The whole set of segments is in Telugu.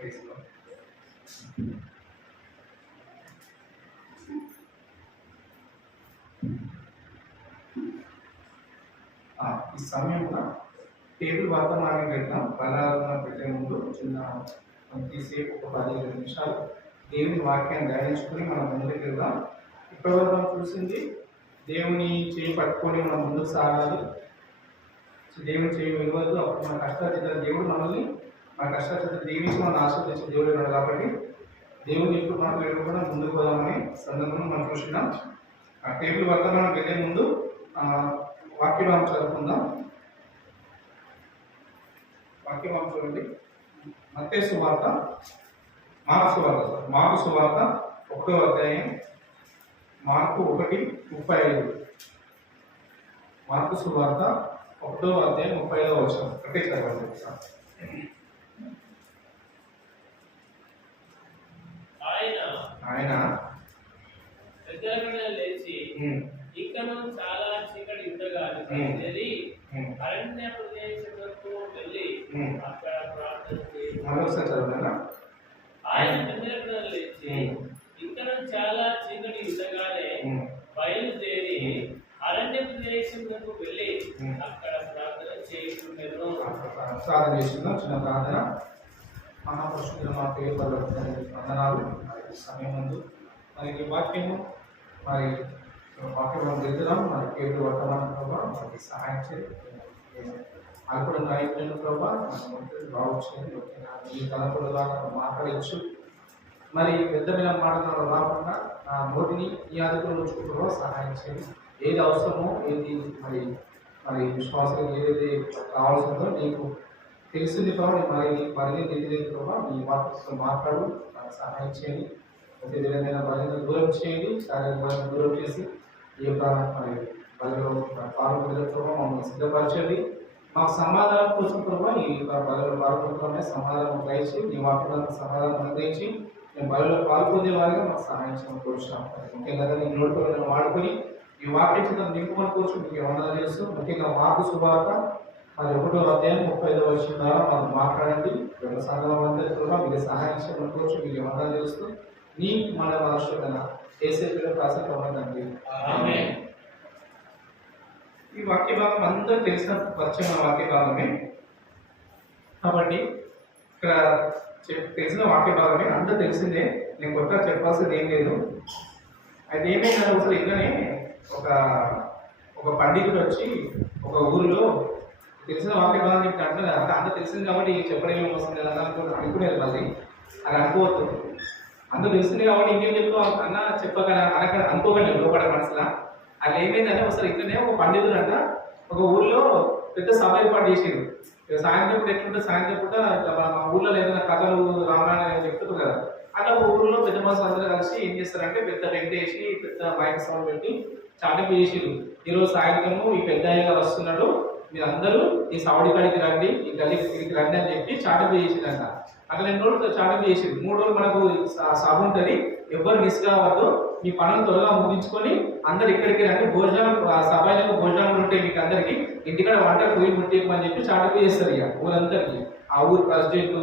ఈ సమయంలో టేబుల్ వర్తమానం పెట్టినాం. బలారాధన పెట్టే ముందు చిన్న కొద్దిసేపు ఒక 15 నిమిషాలు దేవుని వాక్యాన్ని ధ్యానించుకొని మనం ముందుకు వెళ్దాం. ఇప్పటివరకు మనం చూసింది దేవుని చేయి పట్టుకొని మనం ముందుకు సాగాలి. దేవుని చేయి విలువద్దు. అప్పుడు మన కష్టార్జిత దేవుడు మనల్ని మన కష్టార్జిత దీవించి మనం ఆస్వాదించే దేవుడు ఉన్నాడు. కాబట్టి దేవుని ఇప్పుడు మనం వెళ్ళకుండా ముందుకు పోదామని సందర్భంలో మనం చూసినాం. ఆ టేబుల్ వర్తమానం వెళ్ళే ముందు వాక్యభావం చదువుకుందాం. వాక్యభావం చూడండి. మత్తయి సువార్త, మార్కు సువార్త 1వ అధ్యాయం, మార్కు 1:35. మార్కు సువార్త 1వ అధ్యాయం 35వ వచనం. ఒకటే చదవండి. ఆయన లేచి ఇక్కను చాలా చీకటి ఉండగానే బయలుదేరి అరణ్య ప్రదేశములకు వెళ్ళి అక్కడ ప్రార్థన చేశాడు. ఆయన నిద్రలో లేచి ఇక్కను చాలా చీకటి ఉండగానే బయలుదేరి అరణ్య ప్రదేశములకు వెళ్ళి అక్కడ ప్రార్థన చేయుచుండెను. ప్రార్థన చేస్తున్నాం. చిన్న ప్రార్థన. మహాపరిశుద్ధుల మా పేరు వందనాలు. సమయం ముందు మరి వాక్యము మరి వాక్యం వెళ్తున్నాం. మరి పేరు వర్తమానం ప్రభావ మనకి సహాయం చేయాలి. అల్పడ నాయకులను ప్రభావ బాగుంది. ఈ తలపుడుగా మాట్లాడచ్చు. మరి పెద్దమైన మాటలు రాకుండా నా నోటిని ఈ ఆదుకులు ఉంచుకుంటారో సహాయం చేయాలి. ఏది అవసరమో ఏది మరి మరి విశ్వాసం ఏదైతే కావాల్సిందో నీకు తెలిసింది ప్రభావ. మరి తెలియదు ప్రభావ. నీ మాటలతో మాట్లాడు, నాకు సహాయం చేయండి. ప్రతి విధమైన బలంగా దూరం చేయండి. శారీరక బలంగా దూరం చేసి ఈ యొక్క మరి బలంలో పాల్గొనతో మమ్మల్ని సిద్ధపరచండి. మాకు సమాధానం కోసం ప్రభావ ఈ యొక్క బలంలో పాల్గొనడమే సమాధానం గ్రహించి నీ వాక్యాలకు సమాధానం అనుగ్రహించి మేము బలంలో పాల్గొనే వారిగా మాకు సహాయం చేయడం కోరుచున్నాం. ముఖ్యంగా నీ నోటితో వాడుకొని ఈ వాక్య చిత్రం నింపుకొని కూర్చు మీకు ఏమన్నా తెలుసు. ముఖ్యంగా మార్కు సువార్త మరి 1వ అధ్యాయం 35వ వచనం ద్వారా మనం మాట్లాడండి. సంఘం అందరికీ కూడా మీకు సహాయం చేయడం కోరుచు మీకు ఏమన్నా తెలుస్తూ నీ మన అవసరమైన ఏసేపులో ప్రాసంగండి. ఈ వాక్య భాగం అందరూ తెలిసిన పరిచయం వాక్య భాగమే కాబట్టి ఇక్కడ తెలిసిన వాక్య భాగమే అందరూ తెలిసిందే. నేను కొత్తగా చెప్పాల్సింది ఏం లేదు. అయితే ఏమైనా అసలు ఇక్కడనే ఒక పండితుడు వచ్చి ఒక ఊరిలో తెలిసిన వాక్య భాగం చెప్తే అంటే అంత తెలిసింది కాబట్టి చెప్పడం వస్తుంది కదా అనుకునేది. మళ్ళీ అది అనుకోవద్దు. అందరూ తెలిసింది కాబట్టి ఇంకేం చెప్తావు అన్న చెప్పగల అనక అనుకోకండి లోపల మనసులా. అది ఏమైందంటే ఒకసారి ఇక్కడనే ఒక పండితుడు అంట ఒక ఊర్లో పెద్ద సభ ఏర్పాటు చేసారు. సాయంత్రం పూట ఎట్లుంటే సాయంత్రం పూట మా ఊర్లో ఏదైనా కథలు రామాయణం చెప్తారు కదా. అట్లా ఒక ఊర్లో పెద్ద మనుషులు అందరూ కలిసి ఏం చేస్తారంటే పెద్ద టెంట్ వేసి పెద్ద మైక్ సౌండ్ పెట్టి చాటింపు చేసారు. ఈరోజు సాయంత్రము ఈ పెద్ద అయ్యగా వస్తున్నాడు, మీరు అందరూ ఈ సవడి కాడికి రండి, ఈ గల్లీకి రండి అని చెప్పి చాటింపు చేసిందంట. అట్లా 2 రోజులు చాటింపు చేసింది. 3 రోజులు మనకు సభ ఉంటుంది, ఎవ్వరు మిస్ కావద్దు, మీ పనులు త్వరగా ముగించుకొని అందరు ఇక్కడికి రండి, భోజనం సభలో భోజనాలు ఉంటాయి మీకు అందరికి, ఇంటికాడ వంటలు పోయి ముట్టేయమని చెప్పి చాటింపు చేస్తారు. ఇక ఊరందరికీ ఆ ఊరు ప్రెసిడెంట్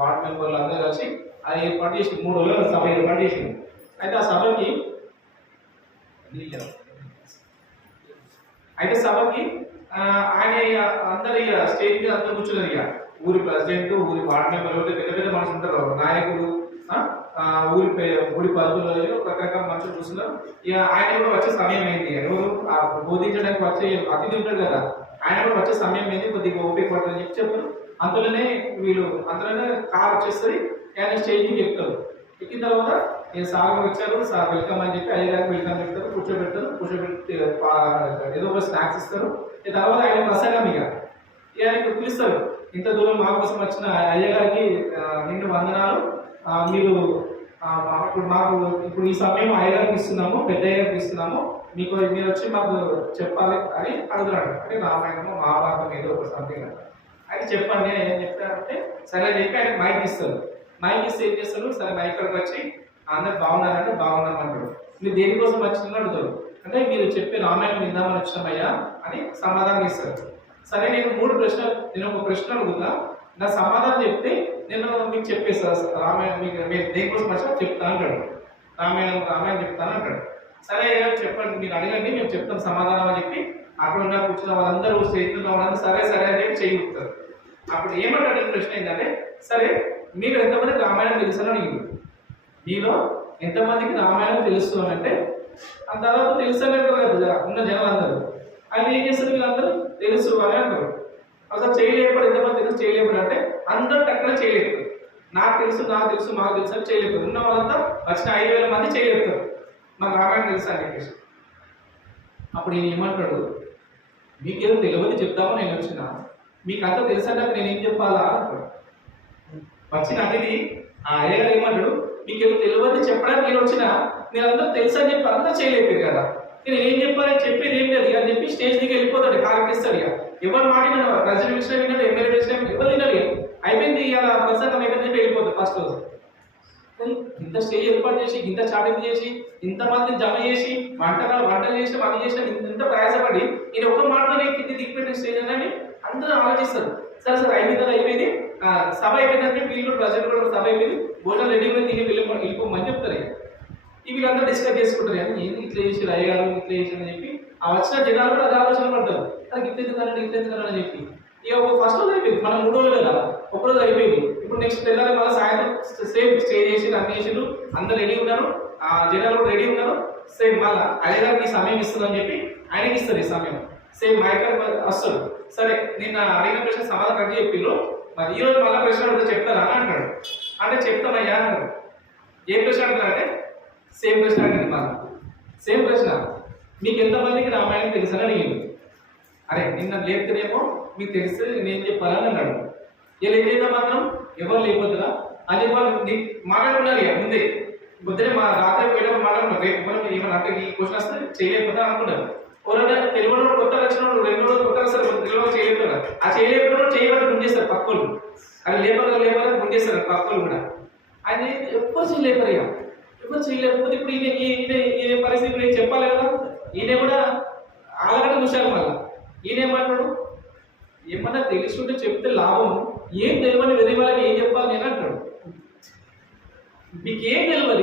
వార్డు మెంబర్లు అందరూ కలిసి అది ఏర్పాటు చేసి 3 రోజుల సభ ఏర్పాటు చేసింది. అయితే ఆ సభకి ఆయన అందరు ఇక స్టేజ్ మీద అందరూ కూర్చున్నారు. ఇక ఊరి ప్రెసిడెంట్, ఊరి వార్డు మెంబర్లు, పెద్ద పెద్ద మనుషులు ఉంటారు, నాయకులు, ఊరి పదవులు, రకరకాల మనుషులు చూస్తున్నారు. ఇక ఆయన కూడా వచ్చే సమయం అయింది. ఎవరు బోధించడానికి వచ్చే అతిథి ఉంటాడు కదా, ఆయన కూడా వచ్చే సమయం అయింది, కొద్దిగా ఓపిక పడుతుందని చెప్పి చెప్పారు. అంతలోనే కార్ వచ్చేస్తుంది, ఆయన స్టేజ్ మీద ఎక్కుతారు. ఎక్కిన తర్వాత సార్ వచ్చారు, సార్ వెల్కమ్ అని చెప్పి అయ్యగారికి వెల్కమ్ చెప్తారు, కూర్చోబెట్టి ఏదో ఒక స్నాక్స్ ఇస్తారు. తర్వాత ఆయన ప్రసంగం ఇక ఆయనకు పిలుస్తారు. ఇంత దూరం మా కోసం వచ్చిన అయ్యగారికి నిండు వందనాలు, మీరు ఇప్పుడు ఈ సమయం అయ్యగారికి ఇస్తున్నాము, పెద్ద అయ్యగారికి ఇస్తున్నాము, మీరు వచ్చి మాకు చెప్పాలి అని అడుగుతున్నాడు. అంటే రామాయణము మహాభారతం ఏదో ఒక సంథింగ్ అంట. అయితే చెప్పండి ఏం చెప్తారంటే సరే అని చెప్పి ఆయన మైక్ ఇస్తారు. మైక్ ఇస్తే ఏం చేస్తారు, సరే మైక్ ఇక్కడికి వచ్చి అందరు బాగున్నారంటే బాగున్నాం అంటాడు. మీరు దేనికోసం వచ్చిందని అడుగుతారు. అంటే మీరు చెప్పే రామాయణం విందామని వచ్చినామయ్యా అని సమాధానం ఇస్తారు. సరే నేను ఒక ప్రశ్న అడుగుతా, నా సమాధానం చెప్తే నేను మీకు చెప్పేస్తా రామాయణం మీకు మీరు దేనికోసం వచ్చా చెప్తా అంటాడు. రామాయణం చెప్తాను అంటాడు. సరే చెప్పండి మీరు అడగండి మేము చెప్తాం సమాధానం అని చెప్పి అక్కడ ఉన్న కూర్చున్న వాళ్ళందరూ స్టేజ్ ఉన్న వాళ్ళందరూ సరే సరే అని చెప్పి చేయగలుగుతారు. అప్పుడు ఏమంటాడు ప్రశ్న ఏంటంటే, సరే మీరు ఎంతమందికి రామాయణం తెలుసు అని అడిగింది. మీలో ఎంతమందికి రామాయణం తెలుసు అని అంటే అంత దాదాపు తెలుసు అని అంటారు కదా ఉన్న జనాలందరూ. ఆయన ఏం చేస్తారు వీళ్ళందరూ తెలుసు అని అంటారు. అసలు చేయలేకపోతే ఎంతమంది తెలుసు చేయలేకపోతే అంటే అందరూ టక్కన చేయలేకపోతారు. నాకు తెలుసు మాకు తెలుసు అని చేయలేకపోతారు. ఉన్న వాళ్ళంతా వచ్చిన 5,000 మంది చేయలేకపోతారు మాకు రామాయణం తెలుసు అని చెప్పేసి. అప్పుడు ఈయన ఏమంటాడు, మీకేదో తెలియదు చెప్తామని నేను వచ్చిన, మీకు అంతా తెలుసు అంటే నేను ఏం చెప్పాలా అంటాడు. వచ్చిన అతిథి ఆ అయ్యగారు ఏమంటాడు, మీకేదో తెలియదు చెప్పడానికి నేను వచ్చిన, నేను అందరూ తెలుసు అని చెప్పి అంతా చేయలేకపోయారు కదా, నేను ఏం చెప్పాలని చెప్పేది ఏం లేదు అని చెప్పి స్టేజ్ దిగి వెళ్ళిపోతాడు. కారెక్కిస్తాడు. ఇక ఎవరు మాట్లాడినా ప్రజలు విషయం విన్నాడు, ఎమ్మెల్యే విషయం ఎవరు విన్నారు. అయిపోయింది ఇక ప్రసంగం అయిపోయింది వెళ్ళిపోతుంది ఫస్ట్ రోజు. ఇంత స్టేజ్ ఏర్పాటు చేసి ఇంత స్టార్టింగ్ చేసి ఇంతమంది జమ చేసి వంటలు చేసి అవి చేసిన ఇంత ప్రయాసపడి నేను ఒక్క మాటలోనే కింది దిగిపెట్టిన స్టేజ్ అని అందరూ ఆలోచిస్తారు. సరే అయిపోయింది సభ అయిపోయిందంటే వీళ్ళు ప్రజలు కూడా సభ అయిపోయింది భోజనం రెడీ కూడా తిని వెళ్ళిపోమని చెప్తారు. వీళ్ళందరూ డిస్కస్ చేసుకుంటారు. కానీ ఏంది ఇట్లా చేసి అయ్యారు ఇట్లా చేసి అని చెప్పి ఆ వచ్చిన జనాలు కూడా అదే ఆలోచన పడతారు. అది ఇట్లెందుకని చెప్పి ఇక ఫస్ట్ రోజు అయిపోయింది, మనం 3 రోజులు కదా, ఒక రోజు అయిపోయింది. ఇప్పుడు నెక్స్ట్ తెల్లారి మళ్ళీ సాయంత్రం సేమ్ స్టే చేసి అన్ని చేసిరు, అందరు రెడీ ఉన్నారు, ఆ జనాలు కూడా రెడీ ఉన్నారు. సేమ్ మళ్ళీ అయ్యగారికి ఈ సమయం ఇస్తుందని చెప్పి ఆయనకి ఇస్తారు ఈ సమయం. సేమ్ మా ఇక్కడ వస్తాడు. సరే నిన్న అడిగిన ప్రశ్న సమాధానం కట్టి చెప్పిండ్రు, మరి ఈ రోజు మళ్ళీ ప్రశ్న అడిగితే చెప్తారా అని అంటాడు. అంటే చెప్తామయ్యా అన్నాడు. ఏ ప్రశ్న అంటారంటే సేమ్ ప్రశ్న అడిగింది. మళ్ళీ సేమ్ ప్రశ్న, మీకు ఎంతమందికి రామాయణం తెలుసని అడిగింది. అరే నిన్న లేపుతేనేమో మీకు తెలుసు నేను చెప్పాలని అన్నాడు. ఇలా ఏం చేద్దాం మనం ఎవరు లేకపోతున్నా అని చెప్పి మాట్లాడుకున్నారు. ఇక ముందే పొద్దునే మా రాత్రి పోయేటప్పుడు మాట్లాడుకున్నారు. రేపు మనం ఏమన్నా అంటే ఈ క్వశ్చన్ వస్తే చేయలేకపోతా అనుకున్నారు. ఎవరైనా తెలుగులో కొత్త వచ్చిన 2 రోజులు కొత్త వస్తారు, తెలుగులో చేయలేకపోతారు. ఆ చేయలేకపోతే చేయబట్టి ముందేస్తారు పక్కలు, అది లేపక ముందేస్తారు పక్కలు కూడా. ఆయన ఎప్పుడు చేయలేపారు. ఇక ఎప్పుడు చేయలేకపోతే ఇప్పుడు ఈయన పరిస్థితి నేను చెప్పాలి కదా. ఈయన కూడా ఆలగడ చూశారు. మళ్ళీ ఈయన ఏమంటాడు, ఏమన్నా తెలుసుంటే చెప్తే లాభం, ఏం తెలియని వెరీ వాళ్ళకి ఏం చెప్పాలి నేను అంటాడు. మీకు ఏం తెలియదు,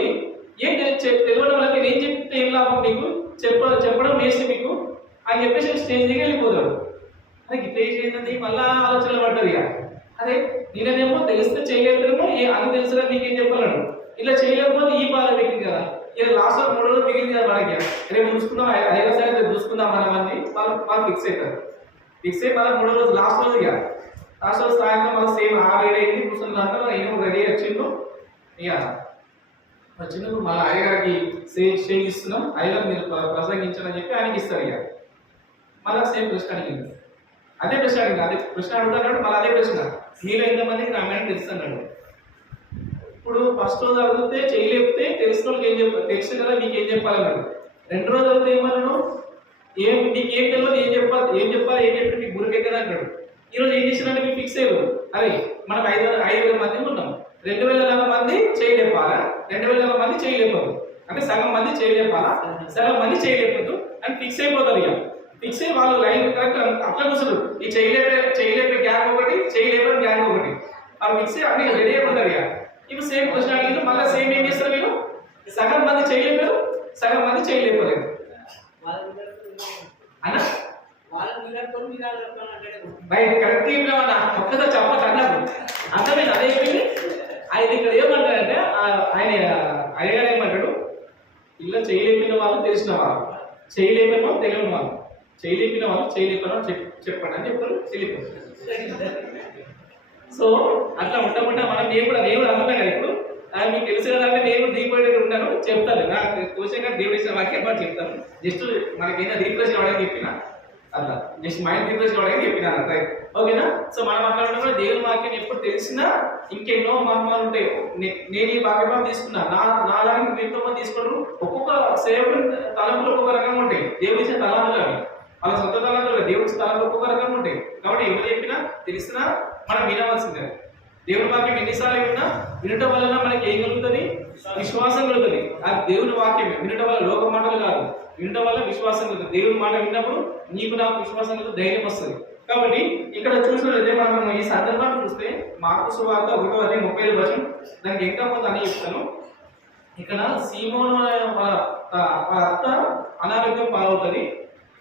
ఏం తెలియని వాళ్ళకి నేను చెప్తే ఏం లాభం, మీకు చెప్పడం వేస్ట్ మీకు అని చెప్పేసి స్టేజ్ దిగి వెళ్ళిపోతాడు. అది గిట్ల ఏంటండి మళ్ళా ఆలోచనలు పడ్డారు. ఇక అదే నేనేమో తెలిస్తే చేయలేకపోతే అది తెలుసుగా మీకేం చెప్పాలను, ఇలా చేయలేకపోతే ఈ బాధ పెట్టింది కదా. ఇక లాస్ట్ 3 రోజులు మిగిలింది కదా మనకి, రేపు చూసుకుందాం 5వ సరే చూసుకుందాం మన మంది వాళ్ళు ఫిక్స్ అవుతారు. ఫిక్స్ అయ్యి మళ్ళీ 3వ రోజు లాస్ట్ రోజు. ఇక లాస్ట్ రోజు సాయంత్రం మళ్ళీ సేమ్ 6-7 అయింది కూర్చున్నాక నేను రెడీ వచ్చిండు. ఇక వచ్చినప్పుడు మళ్ళీ అయ్యగారికి స్టేజ్ ఇస్తున్నాం, అయ్యగారు మీరు ప్రసంగించని చెప్పి ఆయనకి ఇస్తారు. ఇక మళ్ళీ సేమ్ ప్రశ్న అడిగింది, అదే ప్రశ్న అడుగుతున్నాడు. మళ్ళీ అదే ప్రశ్న, మీలో ఎంతమందికి రామాయణం తెలుస్తున్నాడు. ఇప్పుడు ఫస్ట్ రోజు అడిగితే చేయలేకపోతే తెలిసిన వాళ్ళకి ఏం చెప్పాలి, తెలుసు కదా మీకు ఏం చెప్పాలన్నాడు. 2వ రోజు అడిగితే ఏమన్నాడు, నీకు ఏం తెలియదు ఏం చెప్పాలి చెప్పి మీకు గురికే కదా అంటాడు. ఈరోజు ఏం చేసినట్టు మీకు ఫిక్స్ అయ్యారు. అరే మనం 5,000 మంది ఉన్నాం, 2,000 మంది చేయలేపాలా, 2,000 మంది చేయలేపారు అంటే సగం మంది చేయలేపాలా, సగం మంది చేయలేపదు అని ఫిక్స్ అయిపోతారు. ఇక ఫిక్స్ అయ్యి వాళ్ళు లైన్ కరెక్ట్ అట్లా కూర్చున్నారు. ఈ చేయలేపే గ్యాంగ్ ఒకటి, చేయలేపని గ్యాంగ్ ఒకటి, వాళ్ళు ఫిక్స్ అయ్యి అన్ని రెడీ అయిపోతారు. ఇక ఇప్పుడు సేమ్ క్వశ్చన్ అడిగింది, మళ్ళీ సేమ్ ఏం చేస్తారు మీరు, సగం మంది చేయలేపారు, సగం మంది చేయలేకపోలేదు అన్న బయట కరెక్ట్ ఒక్కసారి చెప్పక అన్నారు. అర్థమైంది అదే చెప్పింది. ఆయన ఇక్కడ ఏమంటాడంటే ఆయన అయ్యగారు ఏమంటాడు, ఇలా చేయలేపిన వాళ్ళు తెలిసిన వాళ్ళు, చేయలేపిన తెలియని వాళ్ళు, చేయలేపిన వాళ్ళు చెప్పండి అని చెప్తారు. సో అట్లా ఉండకుండా మనం నేను కూడా అనుకున్నాను కదా. ఇప్పుడు మీకు తెలిసిన దాంట్లో నేను దీపడి ఉంటాను చెప్తాను. నాకు కోసంగా దేవుడు ఇచ్చిన వాక్యం కూడా చెప్తాను. జస్ట్ మనకైనా రీఫ్రెష్ కావడానికి చెప్పిన, అట్లా జస్ట్ మైండ్ రీఫ్రెష్ కావడానికి చెప్పిన రైట్, ఓకేనా. సో మనం మాట్లాడుతున్నప్పుడు దేవుని వాక్యం ఎప్పుడు తెలిసినా ఇంకెన్నో మర్మాలు ఉంటాయి. నేను ఈ వాక్యం తీసుకున్నా, నాలాగే ఎంతో మంది తీసుకుంటారు. ఒక్కొక్క సేవకుడు తలంపులు ఒక్కొక్క రకంగా ఉంటాయి. దేవుడి ఇచ్చిన తలంపులు అవి వాళ్ళ సొంత తలంపులు, దేవుడి తలంపులు ఒక్కొక్క రకంగా ఉంటాయి. కాబట్టి ఎవరు చెప్పినా తెలిసినా మనం వినవలసిందే. దేవుని వాక్యం ఎన్నిసార్లు వినటం వలన మనకి ఏం కలుగుతుంది, విశ్వాసం కలుగుతుంది. అది దేవుని వాక్యం వినటం వల్ల లోక మాటలు కాదు, వినటం వల్ల విశ్వాసం కలుగుతుంది. దేవుని మాట విన్నప్పుడు నీకు నాకు విశ్వాసం కలుగుతుంది, ధైర్యం వస్తుంది. కాబట్టి ఇక్కడ చూసినట్లయితే మనం ఈ సందర్భాన్ని చూస్తే మార్కు సువార్త 1:37 దానికి ఇంకా కొంత అని చెప్తాను. ఇక్కడ సీమోను వాళ్ళ అత్త అనారోగ్యం పాలవుతుంది.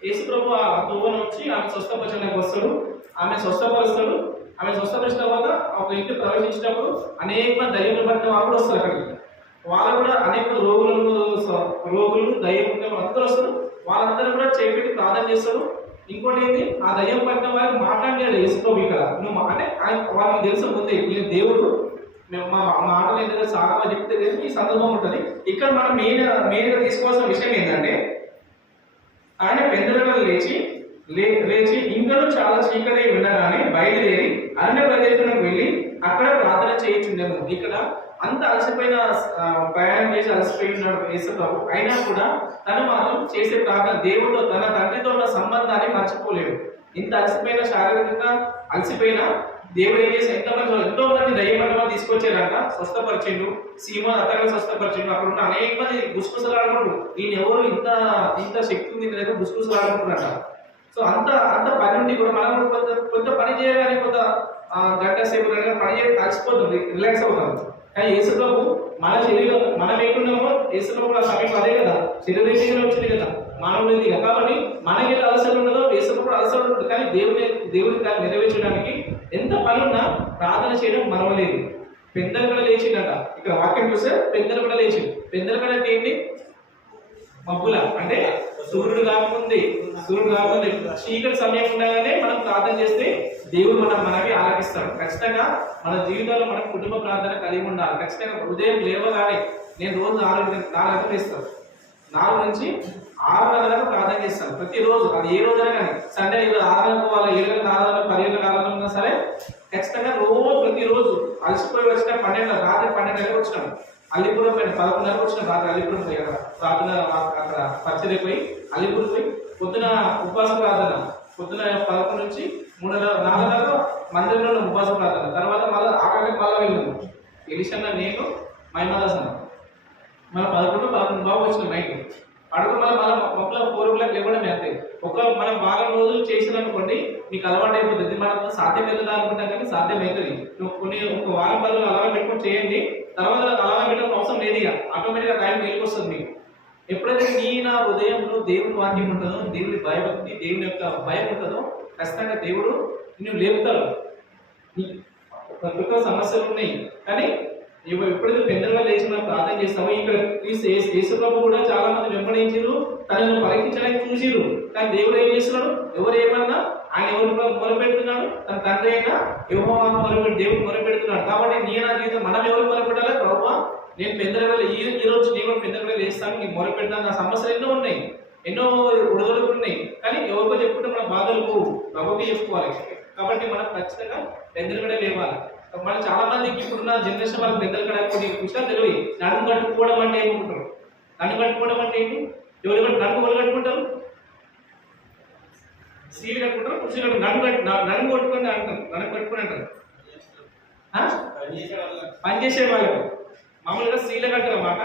యేసు ప్రభు ఆ తువ్వను వచ్చి ఆమె స్వస్థపరచడానికి వస్తాడు. ఆమె స్వస్థపరుస్తాడు. ఆమె స్వస్థపరిచిన తర్వాత ఒక ఇంటి ప్రవేశించినప్పుడు అనేక దయ్యం పట్టిన వాళ్ళు కూడా వస్తారు అక్కడికి. వాళ్ళు కూడా అనేక రోగులు దయ్యం అందరూ వస్తారు. వాళ్ళందరూ కూడా చేపెట్టి ప్రార్థన చేస్తారు. ఇంకోటి ఏంటి, ఆ దయ్యం పట్టిన వారికి మాట్లాడాడు యేసు ప్రభు ఇక్కడ. నువ్వు అంటే వాళ్ళకి తెలుసు ముందే నేను దేవుడు, మేము మా మాటలు ఏంటంటే చాలా చెప్తే ఈ సందర్భం ఉంటుంది. ఇక్కడ మనం మెయిన్గా తీసుకోవాల్సిన విషయం ఏంటంటే, ఆయన పెందలలో లేచి ఇంకనూ చాలా చీకటి ఉండగానే బయలుదేరి అరణ్య ప్రదేశానికి వెళ్ళి అక్కడ ప్రార్థన చేయించుండేను. ఇక్కడ అంత అలసిపోయిన ప్రయాణం చేసి అలసిపోయి ఉన్నాడు యేసు ప్రభు. అయినా కూడా తను మాత్రం చేసే ప్రార్థన దేవుడితో తన తండ్రితో ఉన్న సంబంధాన్ని మర్చిపోలేడు. ఇంత అలసిపోయిన శారీరకంగా అలసిపోయిన దేవుడు ఏం చేసి ఎంతో మంది దయ్యమంటలు తీసుకొచ్చారంట, స్వస్థపరిచిండు. సీమోను అత్తగా స్వస్థపరిచిండు. అక్కడ ఉన్న అనేక మంది గుసగుసలు ఆడుకుంటారు. ఈయన ఎవరు ఇంత శక్తి ఉంది దగ్గర గుసగుసలు ఆడుకుంటారంట. సో అంత పని ఉండి కూడా మనం కొంత పని చేయగానే కొంత గంట సేపు పని చేయడం కలిసిపోతుంది, రిలాక్స్ అవుతాం. కానీ యేసు ప్రభు మన శరీరం మనం ఏకున్నామో యేసు ప్రభు సమీపం అదే కదా, శరీరం వచ్చింది కదా, మానవుడిది కదా. కాబట్టి మనకి ఎంత అలసట ఉండదో యేసు ప్రభు అలసట ఉంటుంది. కానీ దేవుడి నెరవేర్చడానికి ఎంత పని ఉన్నా ప్రార్థన చేయడం మనవలేదు. పెద్దలు కూడా లేచిండట. ఇక్కడ వాక్యం చూస్తే పెద్దలు కూడా లేచిండు. పెద్దలు కూడా అంటే ఏంటి, మబ్బుల అంటే సూర్యుడు కాకముందే చీకటి సమయం ఉండగానే మనం ప్రార్థన చేస్తే దేవుడు మనకి ఆలకిస్తాడు. ఖచ్చితంగా మన జీవితంలో మనం కుటుంబ ప్రార్థన కలిగి ఉండాలి. ఖచ్చితంగా ఉదయం లేవగానే నేను రోజు 4 గంటలు ఇస్తాను, 4 నుంచి 6 గంటల దాకా ప్రార్థన చేస్తాను ప్రతిరోజు. అది ఏ రోజైనా కానీ, సండే 6 గంటలకు వాళ్ళ 7 గంటల 10 గంటల ఉన్నా సరే ఖచ్చితంగా ప్రతిరోజు అలసిపోయి వచ్చిన 12 రాత్రి 12 గంటలకు వచ్చినాం. అల్లిపురం పోయిన 11 వచ్చిన రాత్రి అల్లిపురం పోయి ప్రార్థన అక్కడ పరిచయం పోయి అల్లిపురం పోయి పొద్దున ఉపవాస ప్రార్థన, పొద్దున 11 నుంచి 3-4 దాకా మందిరంలో ఉపవాస ప్రార్థన. తర్వాత మళ్ళీ 6 గంటలకు మళ్ళీ వెళ్ళాము. ఎలిషన్న నేను మహిమదాస్ అన్న మళ్ళీ 11 బాబు వచ్చిన నైట్ అడుగు మళ్ళీ మొక్కల 4 o'clock లేవడమే అంతే. మనం బాగా రోజులు చేసిననుకోండి మీకు అలవాటు అయిపోతుంది. మనకు సాధ్యం అవుతుందా అనుకుంటాం కానీ సాధ్యం అవుతుంది. నువ్వు ఒక వారం 10 రోజులు అలారం పెట్టుకొని చేయండి. తర్వాత అలారం పెట్టడం అవసరం లేదు, ఇక ఆటోమేటిక్గా టైం వెళ్ళిపోతుంది మీకు. ఎప్పుడైతే నా హృదయంలో దేవుని వాక్యం ఉంటుందో, దేవుని భయభక్తి, దేవుని యొక్క భయం ఉంటుందో ఖచ్చితంగా దేవుడు నువ్వు లేపుతాడు. ప్రతి సమస్యలు ఉన్నాయి కానీ ఎప్పుడైతే పెద్దలుగా లేచి మనం ప్రార్థన చేస్తామో, ఇక్కడ యేసు ప్రభు కూడా చాలా మంది వెంబడించారు, తనను పరీక్షించడానికి చూసిరు. కానీ దేవుడు ఏం చేస్తున్నాడు, ఎవరు ఏమన్నా ఆయన ఎవరు మొరపెడుతున్నాడు, తన తండ్రి అయినా యెహోవా దేవుడు మొరపెడుతున్నాడు. కాబట్టి నీ నా జీవితం మనం ఎవరు మొరపెట్టాలి, ప్రభువా నేను పెద్దలుగా ఈ రోజు నేను పెద్దలుగా లేస్తాను, నీకు మొరపెడతాను. నా సమస్యలు ఎన్నో ఉన్నాయి, ఎన్నో ఉడదలుపు ఉన్నాయి. కానీ ఎవరికో చెప్పుకుంటే మన బాధలు పోవు, ప్రభుకి చెప్పుకోవాలి. కాబట్టి మనం ఖచ్చితంగా పెద్దలుగానే లేవాలి. మనం చాలా మందికి ఇప్పుడున్న జనరేషన్ వాళ్ళకి పెద్దలు కూడా కొన్ని విషయాలు తెలియదు. నడుము కట్టుకోవడం అంటే ఏమనుకుంటారు, నడుము కట్టుకోవడం అంటే ఏంటి, నడుము కట్టుకుంటారు, సీలు కట్టుకుంటారు, కుర్చీలు నడుము కొట్టుకొని అంటారు, నడుము కట్టుకుని అంటారు. పనిచేసే వాళ్ళకు మామూలుగా స్త్రీలు కట్టారు అన్నమాట.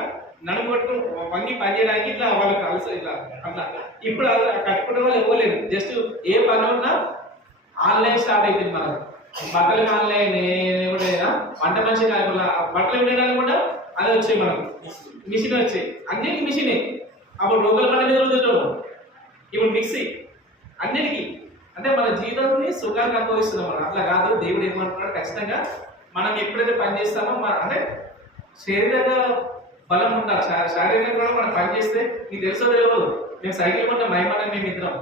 నడుము కట్టుకుని వంగి పని చేయడానికి ఇట్లా వాళ్ళకి అలస ఇట్లా అట్లా. ఇప్పుడు కట్టుకునే వాళ్ళు ఇవ్వలేదు. జస్ట్ ఏ పని ఉన్నా ఆన్లైన్ స్టార్ట్ అయిపోయింది. మనకు బట్టలు ఆన్లైన్, ఏమైనా వంట మనిషి కాకుండా బట్టలు వినడానికి కూడా అదే వచ్చాయి, మనకు మిషన్ వచ్చాయి, అన్నిటికీ మిషనే. అప్పుడు రోగుల పని మీద రోజులు ఇప్పుడు మిక్సీ అన్నిటికీ. అంటే మన జీవితాన్ని సుఖాన్ని అనుభవిస్తున్నాం మనం. అట్లా కాదు, దేవుడు ఏమంటున్నాడు, ఖచ్చితంగా మనం ఎప్పుడైతే పని చేస్తామో అంటే శరీరంగా బలం ఉండాలి. శారీరకంగా కూడా మనం పని చేస్తే నీకు తెలుసో తెలియదు. మేము సైకిల్ కొన్నాం, మహిమని మేము ఇద్దరం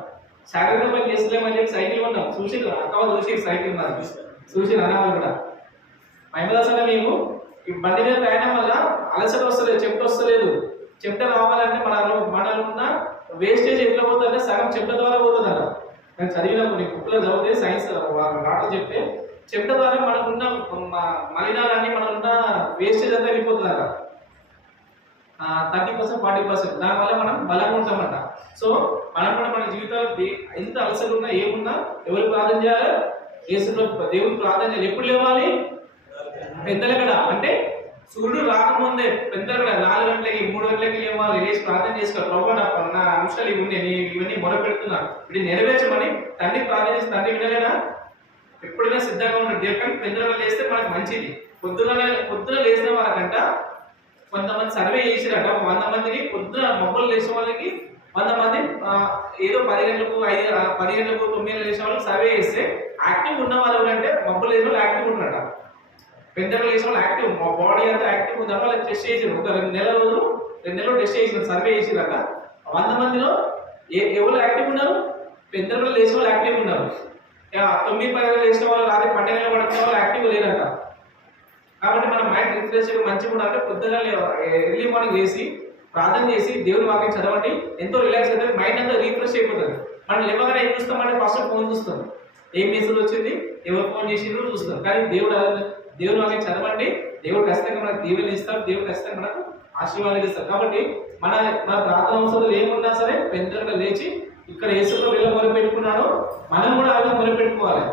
శారీరక పని చేస్తలేమని చెప్పి సైకిల్ కొన్నాం. చూసి అక్క చూసి సైకిల్ ఉన్నారు, చూసి అన్నవాళ్ళు కూడా. మహిమదాస్ అన్న మేము ఈ బండి మీద ప్రయాణం వల్ల అలసట వస్తలేదు, చెమట వస్తలేదు. చెమట రావాలంటే మనలో ఉన్న వేస్టేజ్ ఎట్లా పోతుందంటే సగం చెమట ద్వారా పోతుంది అన్న. నేను చదివినప్పుడు బుక్లో చదివితే సైన్స్ డాక్టర్ చెప్తే చెమట ద్వారా మనకున్న మలినాలన్నీ మనకున్న వేస్టేజ్ అంతా వెళ్ళిపోతుంది అన్న. 30%, 40%. దానివల్ల మనం బలంగా ఉంటామంట. సో మనం కూడా మన జీవితాలు ఎంత అలసలు ఉన్నా ఏమున్నా ఎవరు ప్రార్థన చేయాలి, యేసు దేవుడికి ప్రార్థన చేయాలి. ఎప్పుడు లేవాలి, పెద్దలు కదా అంటే సూర్యుడు రాకముందే పెద్దగా 4 గంటలకి 3 గంటలకి లేవాలి, లేచి ప్రార్థన చేసుకోవాలి. ప్రభు నా అంశాలు ఇవి ఉన్నాయి, నేను ఇవన్నీ మొరపెడుతున్నా, ఇది నెరవేర్చమని తండ్రి ప్రార్థన చేసి తండ్రి వినలేనా? ఎప్పుడైనా సిద్ధంగా ఉండదు దేవుడు. కానీ పెద్దగా లేస్తే మనకు మంచిది. పొద్దున లేచిన వాళ్ళకంట కొంతమంది సర్వే చేసిరట, 100 మందిని పొద్దున మొబ్బలు లేచిన వాళ్ళకి 100 మంది ఏదో 10 గంటలకు 10 గంటలకు 9 గంటలకు లేచిన వాళ్ళకి సర్వే చేస్తే యాక్టివ్ ఉన్న వాళ్ళు అంటే మొబ్బలు లేచిన వాళ్ళు యాక్టివ్ ఉన్నారట. పెద్దగా లేచిన వాళ్ళు యాక్టివ్, మా బాడీ అంతా యాక్టివ్ ఉందా వాళ్ళకి టెస్ట్ చేసారు. ఒక 2 నెలలు టెస్ట్ చేసిన సర్వే చేసిరట. 100 మందిలో ఎవరు యాక్టివ్ ఉన్నారు? పెద్దగా లేచిన వాళ్ళు యాక్టివ్ ఉన్నారు. 9-10 లేచిన వాళ్ళు రాత్రి 12 పడుతున్న వాళ్ళు యాక్టివ్ లేరట. కాబట్టి మన మైండ్ రిఫ్రెష్ మంచిగా ఉండాలంటే పొద్దుగా ఎర్లీ మార్నింగ్ చేసి ప్రార్థన చేసి దేవుని వాక్యం చదవండి. ఎంతో రిలాక్స్ అవుతుంది, మైండ్ అంతా రీఫ్రెష్ అయిపోతుంది. మనం లేవగానే ఏం చూస్తామంటే ఫస్ట్ ఫోన్ చూస్తాం, ఏం మెసేజ్ వచ్చింది, ఎవరు ఫోన్ చేసిండ్రో చూస్తాం. కానీ దేవుని వాక్యం చదవండి, దేవుడు ఖచ్చితంగా మనకు దీవెనలు ఇస్తాడు, దేవుడు ఖచ్చితంగా మనకు ఆశీర్వాదాలు ఇస్తాడు. కాబట్టి మన ప్రార్థన అవసరాలు ఏమున్నా సరే పెద్దగా లేచి ఇక్కడ యేసులో వీళ్ళ మొదలుపెట్టుకున్నాడో మనం కూడా అలాగే మొదలుపెట్టుకోవాలి.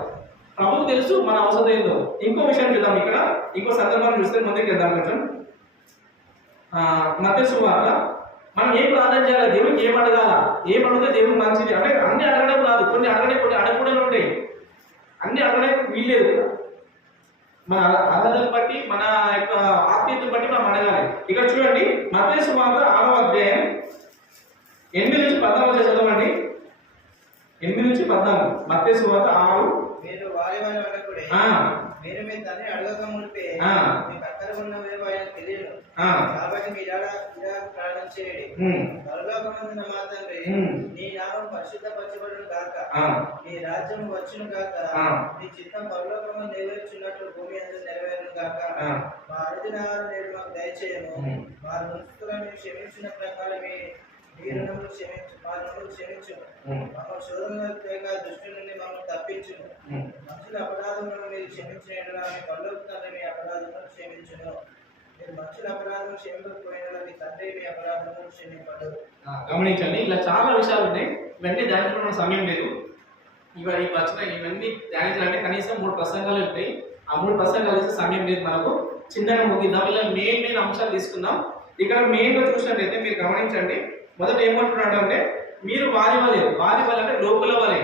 ప్రభుకు తెలుసు మన అవసరం ఏందో. ఇంకో విషయం చూద్దాం, ఇక్కడ ఇంకో సందర్భాన్ని చూస్తే ముందుకు వెళ్దాం. కొంచెం మత్తయి సువార్త మనం ఏం ప్రార్థన చేయాలి, దేవుడికి ఏం అడగాల, ఏం అడిగితే దేవుడు మంచిది అంటే అన్ని అడగడం కాదు, కొన్ని అడగకుండా ఉంటాయి, అన్ని అడగడానికి వీల్లేదు. మన అర్హతను బట్టి మన యొక్క ఆత్మీయతను బట్టి మనం అడగాలి. ఇక్కడ చూడండి మత్తయి సువార్త 6వ అధ్యాయం 8 నుంచి 14 చదవండి. 8 నుంచి 14 మత్తయి సువార్త 6. మీరు వారి వారి అనకుడే, మీరు మీ తండ్రిని అడగక మునిపే మీకు అక్కర ఉన్నవేవో ఆయన తెలియను. కాబట్టి మీరు ఇలా ప్రార్థన చేయండి. పరలోకమందున్న మా తండ్రి, నీ నామం పరిశుద్ధపరచబడును గాక, నీ రాజ్యం వచ్చును గాక, నీ చిత్తం పరలోకమందు నెరవేర్చున్నట్లు భూమి అందు నెరవేరును గాక. మా అనుదిన ఆహారం నేడు మాకు దయచేయము. మా రుణస్థులను క్షమించిన ప్రకారమే మీ రుణములు క్షమించు. మమ్మల్ని శోధనలో తేక దుష్టు నుండి మమ్మల్ని తప్పించును. మనుషుల అపరాధములను మీరు క్షమించిన మీ పరలోక తండ్రి మీ అపరాధములను క్షమించును. మీరు మనుషుల అపరాధం క్షమించకపోయిన మీ తండ్రి మీ అపరాధములను క్షమింపడు. గమనించండి, ఇలా చాలా విషయాలు ఉన్నాయి. ఇవన్నీ ధ్యానించడం సమయం లేదు. ఇవన్నీ ధ్యానించాలంటే కనీసం 3 ప్రసంగాలు ఉంటాయి. ఆ 3 ప్రసంగాలు చేసే సమయం లేదు మనకు. చిన్నగా ముగిద్దాం. ఇలా మెయిన్ అంశాలు తీసుకుందాం. ఇక్కడ మెయిన్ గా చూసినట్లయితే మీరు గమనించండి, మొదట ఏమంటున్నాడు అంటే మీరు వారి వాళ్ళే అంటే లోకుల వాళ్ళే.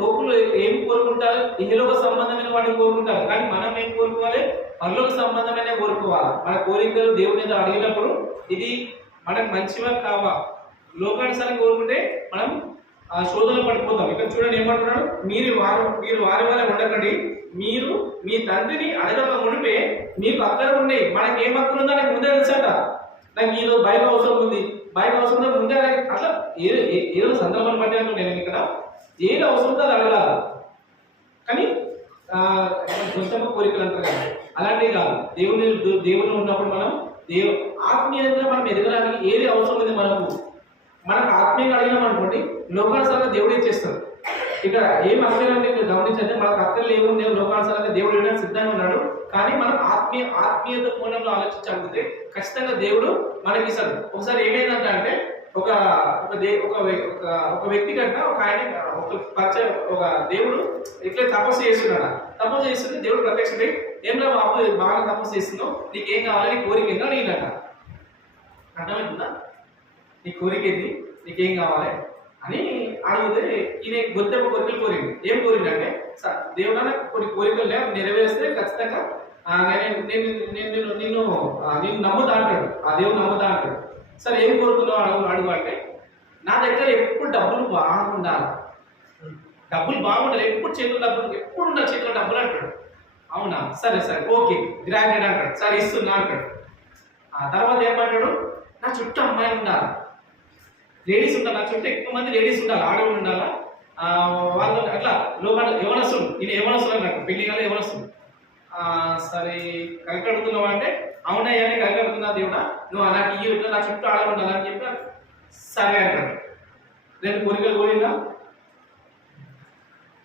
లోకులు ఏం కోరుకుంటారు? ఇహలోక సంబంధమైన వాడిని కోరుకుంటారు. కానీ మనం ఏం కోరుకోవాలి? పరలోక సంబంధమైన కోరుకోవాలి. మన కోరికలు దేవుని మీద అడిగినప్పుడు ఇది మనకు మంచిగా కావా, లోకానుసారం కోరుకుంటే మనం శోధనలో పడిపోతాం. ఇక్కడ చూడండి ఏమంటున్నాడు, మీరు వారి వాళ్ళే ఉండకండి, మీరు మీ తండ్రిని అడగక మునిపే మీకు అక్కర ఉన్నాయి. మనకి ఏం అక్కర ఉందో నాకు ముందే తెలుసట. నాకు ఏదో బైక్ అవసరం ఉంది, బైక్ అవసరం ఉందో ముందే అట్లా ఏదో సందర్భాన్ని బట్టి అంటూ నేను ఇక్కడ ఏది అవసరం ఉందో అది అడగాలి. కానీ గొంతమ్మ కోరికలు అంటారు కదా, అలాంటివి కాదు. దేవుని ఉన్నప్పుడు మనం ఆత్మీయంగా మనం ఎదగడానికి ఏది అవసరం ఉంది మనకు ఆత్మీయంగా అడిగినాం అనుకోండి, లోకానుసారంగా దేవుడు ఇచ్చేస్తాడు. ఇక్కడ ఏం అక్కర్లంటే గమనించండి, మనకు అక్కర్లు ఏముండే లోకానుసారంగా దేవుడు ఇవ్వడానికి సిద్ధంగా ఉన్నాడు. కానీ మనం ఆత్మీయత కోణంలో ఆలోచించగలిగితే ఖచ్చితంగా దేవుడు మనకి ఇస్తాడు. ఒకసారి ఏమైందంటే అంటే ఒక వ్యక్తి కంట ఒక దేవుడు ఇట్లా తపస్సు చేస్తున్నాడు. తపస్సు చేస్తుంటే దేవుడు ప్రత్యక్షమై ఏం రా బాబు బాగా తపస్సు చేస్తున్నావు, నీకేం కావాలి, నీ కోరిక ఏందో అడిగిందట. అర్థమవుతుందా? నీ కోరిక ఏంది, నీకేం కావాలి అని అడిగితే ఈయన గొంతెమ్మ కోరికలు కోరింది. ఏం కోరిందంటే, దేవుడు కొన్ని కోరికలు నెరవేరిస్తే ఖచ్చితంగా నేను నమ్ముతా అంటాడు, ఆ దేవుడు నమ్ముతా అంటాడు. సరే ఏం కోరుకున్నావు అడుగు అంటే, నా దగ్గర ఎప్పుడు డబ్బులు బాగుండాలి, ఎప్పుడు చేతులు డబ్బులు ఎప్పుడు ఉండాలి, చేతిలో డబ్బులు అంటాడు. అవునా, సరే ఓకే గ్రాండెడ్ అంటాడు. సరే ఇస్తున్నా అంటాడు. ఆ తర్వాత ఏమంటాడు, నా చుట్టూ అమ్మాయిలు ఉండాలి, లేడీస్ ఉండాలి, నా చుట్టూ ఎక్కువ మంది లేడీస్ ఉండాలి, ఆడవాళ్ళు ఉండాలా, వాళ్ళు అట్లా లోపల యవనస్తుడు, నేను యవనస్తుడు అన్నాడు, పెళ్లి కాదు యవనస్తుడు. సరే కరెక్ట్ అడుగుతున్నావు అంటే, అవునయ్యా నేను కరెక్ట్ అడుగుతున్నా దేవుడా, నువ్వు నాకు ఈ నా చుట్టూ ఆడ ఉండాలని చెప్పి సరే అంటాడు. 2 కోరికలు కోరిందా?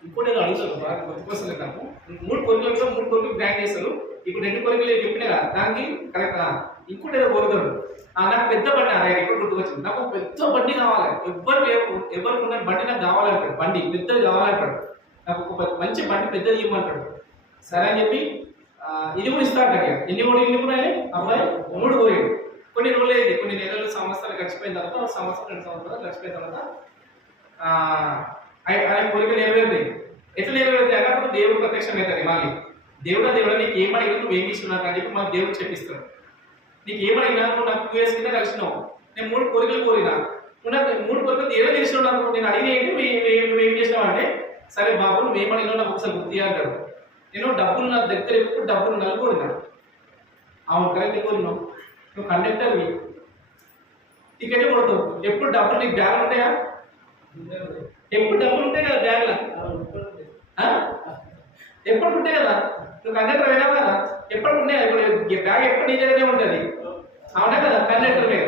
ఇంకోటి ఏదో అడుగుతారు, బాగా గుర్తుకొస్తుంది నాకు. 3 కోరికలు 3 కోరికలు గ్రాండ్ చేస్తారు. ఇప్పుడు 2 కోరికలు చెప్పినా కదా, దానికి కరెక్ట్. ఇంకోటి ఏదో కోరుతాడు, నాకు పెద్ద బండి అరే ఇప్పుడు గుర్తుకొచ్చింది, నాకు పెద్ద బండి కావాలి, ఎవరికి ఉన్న బండి నాకు కావాలంటాడు, బండి పెద్దది కావాలంటాడు, నాకు ఒక మంచి బండి పెద్దది ఇవ్వమంటాడు. సరే అని చెప్పి ఇది కూడా ఇస్తాడు అక్కడ. ఎన్ని కూడా అబ్బాయి 3 పోయాడు. కొన్ని రోజులు అయింది, కొన్ని నెలలు సంవత్సరాలు గడిచిపోయిన తర్వాత, సంవత్సరం 2 సంవత్సరాలు గడిచిపోయిన తర్వాత ఆయన కోరిక నెరవేరుతాయి. ఎట్లా నెరవేరుతాయి అంటే అప్పుడు దేవుడు ప్రత్యక్షం అవుతుంది. మళ్ళీ దేవుడా నీకు ఏమడిగినా నువ్వు ఏమి ఇస్తున్నావు అని చెప్పి మన దేవుడు చెప్పిస్తాడు. నీకు ఏమడిగినా నువ్వు నాకు 2 years కింద కలిసినావు, నేను 3 కోరికలు కోరినా, నువ్వు నాకు 3 కోరికలు ఏదో తెలిసినావు నాకు, నేను అడిగిన ఏంటి నువ్వేం చేసినావు అంటే, సరే బాబు నువ్వేమడిగినావు నాకు ఒకసారి గుర్తు అంటాడు. నేను డబ్బులు నా దగ్గర ఎప్పుడు డబ్బులు కోరినా. అవును కరెక్ట్ కోరినావు, నువ్వు కండక్టర్వి, టికెట్ కొడతావు, ఎప్పుడు డబ్బులు నీకు బ్యాగ్ ఉంటాయా? ఎప్పుడు డబ్బులు ఉంటాయి కదా బ్యాగ్లో, ఎప్పుడు ఉంటాయి కదా. నువ్వు కండక్టర్ అయినావు కదా, ఎప్పుడు ఉంటాయి. ఇప్పుడు బ్యాగ్ ఎప్పుడు నీ దగ్గరే ఉంటుంది, అవునా కదా, కండక్టర్ మీద.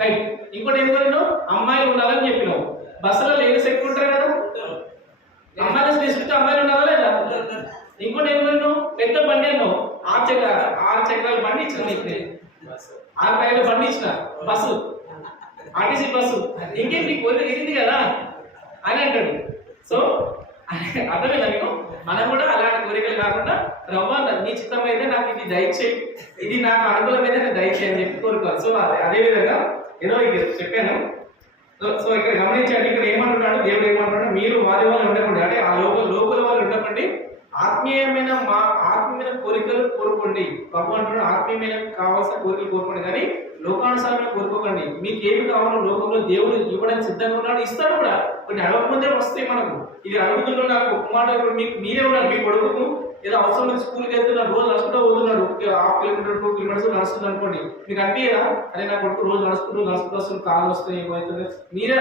రైట్. ఇంకోటి ఏం కోరినావు? అమ్మాయిలు ఉండాలని చెప్పినావు. బస్సులో లేడీస్ ఎక్కువ ఉంటారు కదా, అమ్మాయిలు తీసుకుంటే అమ్మాయిలు ఉండాలా లేదా? ఇంకోటి ఏం కోరినావు? పెద్ద బండి అన్నావు, 6 చక్రాల బండి ఇచ్చిన, నీకు 6 టైర్ల బండి ఇచ్చిన, బస్సు, ఆర్టీసీ బస్సు. ఇంకేం నీ కోరిక తీరింది కదా అని అంటాడు. సో అర్థమైందా మీకు? మనం కూడా అలాంటి కోరికలు కాకుండా రవ్వ నీ చిత్తం అయితే నాకు ఇది దయచేయి, ఇది నాకు అనుకూలమైతే నేను దయచేయి అని చెప్పి కోరుకోవాలి. సో అదే విధంగా ఏదో చెప్పాను. సో ఇక్కడ గమనించండి, ఇక్కడ ఏమంటున్నాడు దేవుడు, ఏమంటున్నాడు, మీరు వారి వాళ్ళు ఉండకండి, అంటే ఆ లోపల వాళ్ళు ఉండకండి, ఆత్మీయమైన కోరికలు కోరుకోండి. ప్రభు అంటున్నాడు ఆత్మీయమైన కావాల్సిన కోరికలు కోరుకోండి, కానీ లోకానుసారమైన కోరుకోకండి. మీకు ఏమి కావాలో లోకంలో దేవుడు ఇవ్వడానికి సిద్ధంగా ఉన్నాడు, ఇస్తాడు కూడా. కొన్ని అడగకముందే వస్తాయి మనకు. ఇది అడుగుతుండో నాకు ఒక మాట మీరే ఉన్నారు, మీ కొడుకు ఏదో అవసరం స్కూల్కి వెళ్తున్నాడు, రోజు నడుచుకుంటూ పోతున్నాడు, 1/2 kilometer 2 kilometers నడుస్తుంది అనుకోండి, మీకు అంటే కదా అదే నా కొడుకు రోజు నడుచుకుంటూ వస్తుంది, కాలు వస్తాయి, ఏమవుతుంది, మీరే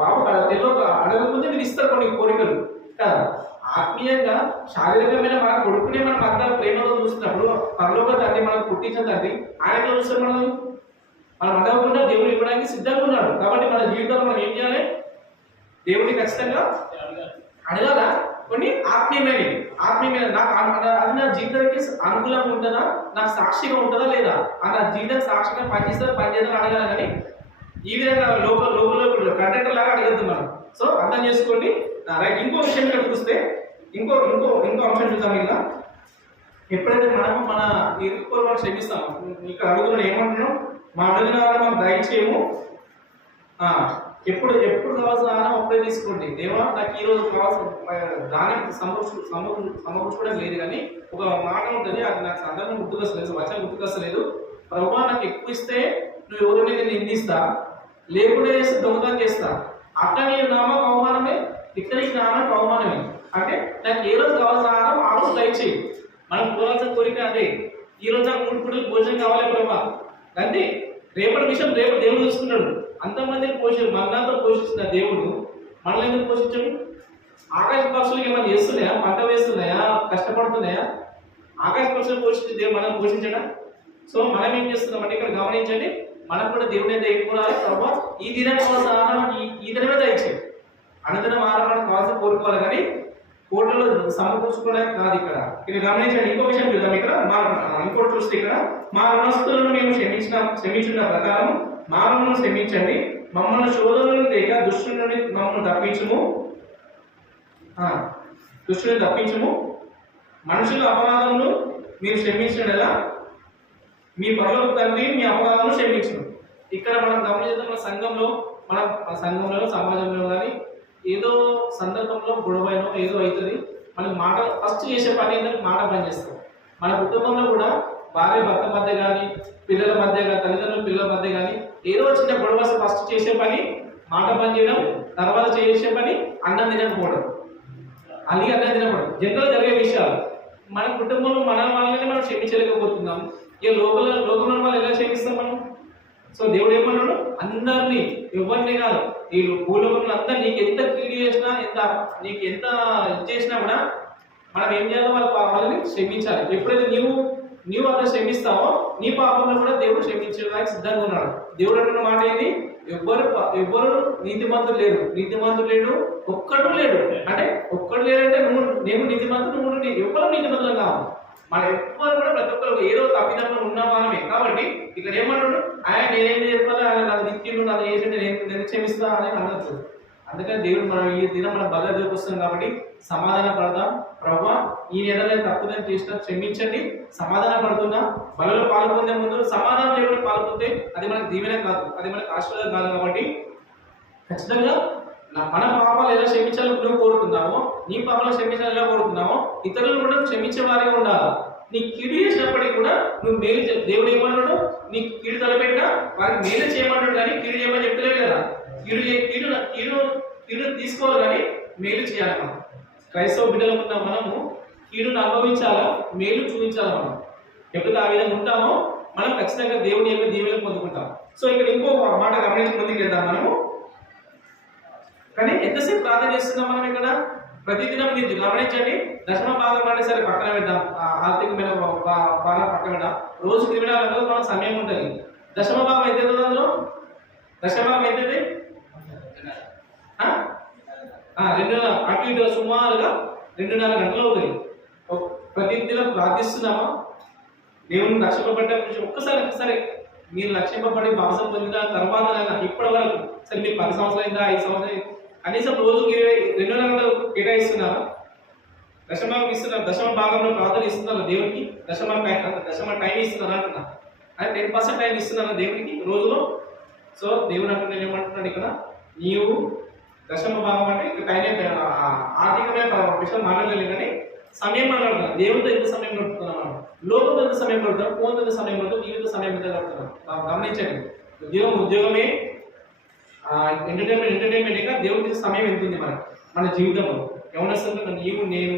బాబు తెలియక అడగకముందే మీరు ఇస్తారు కొన్ని కోరికలు కదా. ఆత్మీయంగా శారీరకమైన మన కొడుకునే మనం అంతా ప్రేమతో చూసినప్పుడు పరలోక తండ్రి మనకు పుట్టించిన తండ్రి ఆయనతో చూస్తే మనం అడగకుండా దేవుడు ఇవ్వడానికి సిద్ధంగా ఉన్నాడు. కాబట్టి మన జీవితంలో మనం ఏం చేయాలి? దేవుడిని ఖచ్చితంగా అడగాల. కొన్ని ఆత్మీయమైన నాకు అది నా జీవితానికి అనుకూలంగా ఉంటుందా, నాకు సాక్షిగా ఉంటుందా లేదా, ఆ నా జీవితం సాక్షిగా పనిచేద్దాం అడగాలి. కానీ ఈ విధంగా లోపల కండక్టర్ లాగా అడగద్దు మనం. సో అర్థం చేసుకోండి. రైట్. ఇంకో విషయం ఇక్కడ చూస్తే ఇంకో అంశం చూద్దాం. ఇలా ఎప్పుడైతే మనము మన ఇరుకు మనం క్షమిస్తాము, ఇక్కడ అడుగుతున్నాడు ఏమంటున్నాం, మా అడుగున మాకు దయచేయము, ఎప్పుడు కావాల్సిన ఆహారం అప్పుడే తీసుకోండి. దేవా నాకు ఈరోజు కావాల్సిన దానికి సమకూర్చుకోవడం లేదు, కానీ ఒక మాట ఉంటుంది, అది నాకు సందర్భం గుర్తుకొస్తలేదు, వచనం గుర్తుకొస్తలేదు. ప్రభువా నాకు ఎక్కువ ఇస్తే నువ్వు ఎవరిని నేను నిందిస్తా, లేకుండా చేస్తే దొంగతనం చేస్తా, అట్లా నీ నామకు అవమానమే, ఇక్కడ నీ నామానికి అవమానమే. అంటే నాకు ఏ రోజు కావాల్సిన ఆహారం ఆ రోజు దయచేయి. మనం కోరాల్సిన కోరిక అదే. ఈ రోజు నాకు 3 పూటలు భోజనం కావాలి ప్రభా, అంతే. రేపటి విషయం రేపు దేవుడు చూసుకున్నాడు. అంతమందిని మనంతా పోషిస్తున్న దేవుడు మనల్ని ఎందుకు పోషించాడు? ఆకాశ పక్షులకి ఏమైనా చేస్తున్నాయా, పంట వేస్తున్నాయా, కష్టపడుతున్నాయా? ఆకాశ పక్షులు పోషించే దేవుడు మనం పోషించడా? సో మనం ఏం చేస్తున్నాం అంటే ఇక్కడ గమనించండి, మనం కూడా దేవుని అయితే ఎక్కువ ప్రభావ ఈ దినం కావాల్సిన ఆహారం ఈ దినమే దయచేయి. అనుదినం ఆహారం కావాల్సిన కోరుకోవాలి, కానీ కోట్లలో సమకూర్చుకోవడానికి కాదు. ఇక్కడ గమనించండి. ఇంకో విషయం చూద్దాం. ఇక్కడ ఇంకోటి చూస్తే ఇక్కడ మా రుణస్తులను మేము క్షమించిన ప్రకారం మా రుణమును క్షమించండి, మమ్మల్ని శోధనలు లేక దుష్టుని నుండి మమ్మల్ని తప్పించుము, మనుషుల అపరాధములు మీరు క్షమించడలా మీ పరలోక తండ్రి మీ అపరాధములు క్షమించను. ఇక్కడ మనం గమనించిన సంఘంలో సమాజంలో కానీ ఏదో సందర్భంలో గొడవైనా ఏదో అవుతుంది, మనకి మాట ఫస్ట్ చేసే పని ఏంటంటే మాట పని చేస్తాం. మన కుటుంబంలో కూడా భార్య భర్త మధ్య కానీ, పిల్లల మధ్య కానీ, తల్లిదండ్రుల పిల్లల మధ్య కానీ ఏదో చిన్న గొడవ ఫస్ట్ చేసే పని మాట పని చేయడం, తర్వాత చేసే పని అన్నం తినకపోవడం, అలాగే అన్నం తినకపోవడం జనరల్ జరిగే విషయాలు. మన కుటుంబంలో మన వాళ్ళని మనం క్షమించలేకపోతున్నాం. ఇక లోకంలో వాళ్ళు ఎలా క్షమిస్తాం మనం? సో దేవుడు ఏమన్నాడు, అందరినీ, ఎవరిని కాదు, ఈ భూలోకంలో అంతా నీకు ఎంత కీడు చేసినా, నీకు ఎంత చేసినా కూడా మనం ఏం చేయాలో వాళ్ళని క్షమించాలి. ఎప్పుడైతే నీవు అలా క్షమిస్తావో నీ పాపంలో కూడా దేవుడు క్షమించడానికి సిద్ధంగా ఉన్నాడు. దేవుడు అంటున్న మాట ఏంటి? ఎవ్వరు నీతిమంతులు లేడు, ఒక్కడు లేడు. అంటే ఒక్కడు లేడంటే నేను నీతిమంతుడు, నువ్వు ఎవ్వరు నీతిమంతులు కావు. మన ఎవ్వరు కూడా ప్రతి ఒక్కరు ఏదో తప్పిదంలో ఉన్న వాళ్ళమే. కాబట్టి ఇక్కడ ఏమన్నాడు, ఆయన నేనేం చెప్పాలి, ఆయన నన్ను తిట్టిండు, నన్ను చేసిండు, నేను క్షమిస్తా అని అనొచ్చు. అందుకని దేవుడు మనం ఈ దినం మనం బల చూపిస్తున్నాం కాబట్టి సమాధాన పడదాం. ప్రభువా ఈ నెలలో తప్పుదని చేసిన క్షమించండి, సమాధాన పడుతున్నా. బలలో పాల్గొనే ముందు సమాధానం లేకుండా పాల్గొంటే అది మనకు దీవెన కాదు, అది మనకు ఆశీర్వాదం కాదు. కాబట్టి ఖచ్చితంగా మన పాపాలు ఎలా క్షమించాలో నువ్వు కోరుతున్నావో, నీ పాపాలు క్షమించాలని ఎలా కోరుతున్నావో ఇతరులను కూడా క్షమించే వారిగా ఉండాలి. నీ కీడు చేసినప్పటికీ కూడా నువ్వు మేలు దేవుడు ఏమన్నాడు, నీ కీడు తలపెట్టినా వారికి మేలు చేయమన్నాడు, కానీ కీడు చేయమని చెప్తలేదు కదా. కీడు కీడు కీడు కీడు తీసుకోవాలి కానీ మేలు చేయాలి. మనం క్రైస్తవ బిడ్డలు ఉన్న మనము కీడును అనుభవించాలా, మేలు చూపించాలా. మనం ఎప్పుడైతే ఆ విధంగా ఉంటామో మనం ఖచ్చితంగా దేవుని యొక్క దీవెనలు పొందుకుంటాం. సో ఇక్కడ ఇంకో మాట గమనించి ముందుకు వెళ్దాం మనము. కానీ ఎంతసేపు ప్రార్థన చేస్తున్నాం మనం ఇక్కడ ప్రతిదినం. మీరు గమనించండి, దశమ భాగం అంటే సరే పక్కన పెడదాం, ఆర్థికమైన భాగం పక్కన పెడదాం. రోజు క్రిమినల్ అనేది మన సమయం ఉంటుంది. దశమ భాగం ఎంత అవుతుంది అందులో? దశమ భాగం ఎంతది? 2 అటు ఇటు సుమారుగా 2.5 గంటలు అవుతుంది. ప్రతిదినం ప్రార్థిస్తున్నామా? దేవుని రక్షింపబడ్డ ఒక్కసారి మీరు రక్షింపబడి మాంసం పొందిన తర్వాత ఇప్పటి వరకు సరే మీకు 10 సంవత్సరాలు అయిందా, 5 సంవత్సరాలు, కనీసం రోజుకి 2 గంటలు కేటాయిస్తున్నారా? దశమ ఇస్తున్నారు, దశమ భాగంలో ప్రార్థన ఇస్తున్నారు దేవునికి. దశమ టైం ఇస్తున్నారు అంటున్నా, అది 10% టైం ఇస్తున్నారా దేవునికి రోజులో? సో దేవుడు అంటే నేను ఏమంటున్నాను ఇక్కడ, నీవు దశమ భాగం అంటే ఇక్కడ టైం ఆర్థికమైన విషయం మాట్లాడలేదు కానీ సమయం మాట్లాడుతున్నాను. దేవుడితో ఎంత సమయం గడుపుతున్నాం, లోకంతో ఎంత సమయం గడుపుతాం, ఫోన్తో ఎంత సమయం గడుపుతాం, టీవీతో సమయం ఎంత గడుపుతున్నాం. గమనించండి, ఉద్యోగమే ఎంటర్టైన్మెంట్ ఇంకా దేవుడికి సమయం ఎంత ఉంది మన జీవితంలో. ఎవరొస్తుంటే నీవు నేను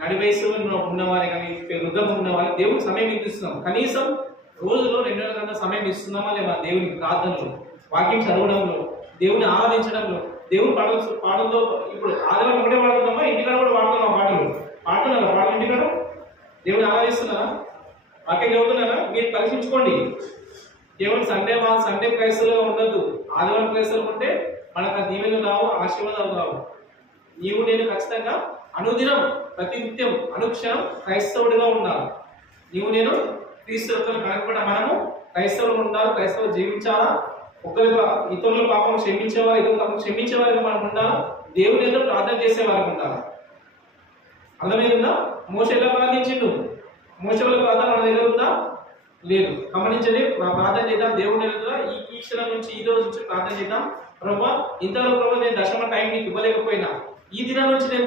నడి వయసు ఉన్నవారే కానీ వృద్ధం ఉన్నవారు దేవుడికి సమయం ఎంత ఇస్తున్నాం? కనీసం రోజులో 2 గంటల సమయం ఇస్తున్నామా లేదా? దేవునికి ప్రార్థనలో, వాక్యం చదవడంలో, దేవుని ఆరాధించడంలో, దేవుని పాటలతో. ఇప్పుడు ఆదివారం ఒకటే పాడుతున్నామా, ఇంటికాడ కూడా పాడుతున్నామా? పాడుతున్నారా ఇంటికాడ? దేవుని ఆరాధిస్తున్నారా? వాక్యం చదువుతున్నారా? మీరు పరీక్షించుకోండి. దేవుని సండే క్రైస్తవులుగా ఉండద్దు, ఆదివారం క్రైస్తవులు ఉంటే మనకు ఆ దీవెనలు రావు, ఆశీర్వాదాలు రావు. నీవు నేను ఖచ్చితంగా అనుదినం ప్రతినిత్యం అనుక్షణం క్రైస్తవుడిగా ఉండాలి. నీవు నేను క్రీస్తులతో కనపడ మనము క్రైస్తవులు ఉండాలి, క్రైస్తవులు జీవించాలా. ఇతరుల పాపం క్షమించేవారు, ఇతరుల పాపం క్షమించేవారికి మనం ఉండాలి. దేవుని ఏదో ప్రార్థన చేసేవారికి ఉండాలి. అర్థమైందా? మోషే ఎలా ప్రార్థించిండు? మోషే వాళ్ళ ప్రార్థన మన దగ్గర ఉందా? లేదు. గమనించండి, ప్రార్థన చేద్దాం. దేవుని ఈ క్షణం నుంచి, ఈ రోజు నుంచి ప్రార్థన చేద్దాం. ప్రభా ఇంతవరకు ప్రభావ నేను దశమ టైం నీకు ఇవ్వలేకపోయినా ఈ దినం నుంచి నేను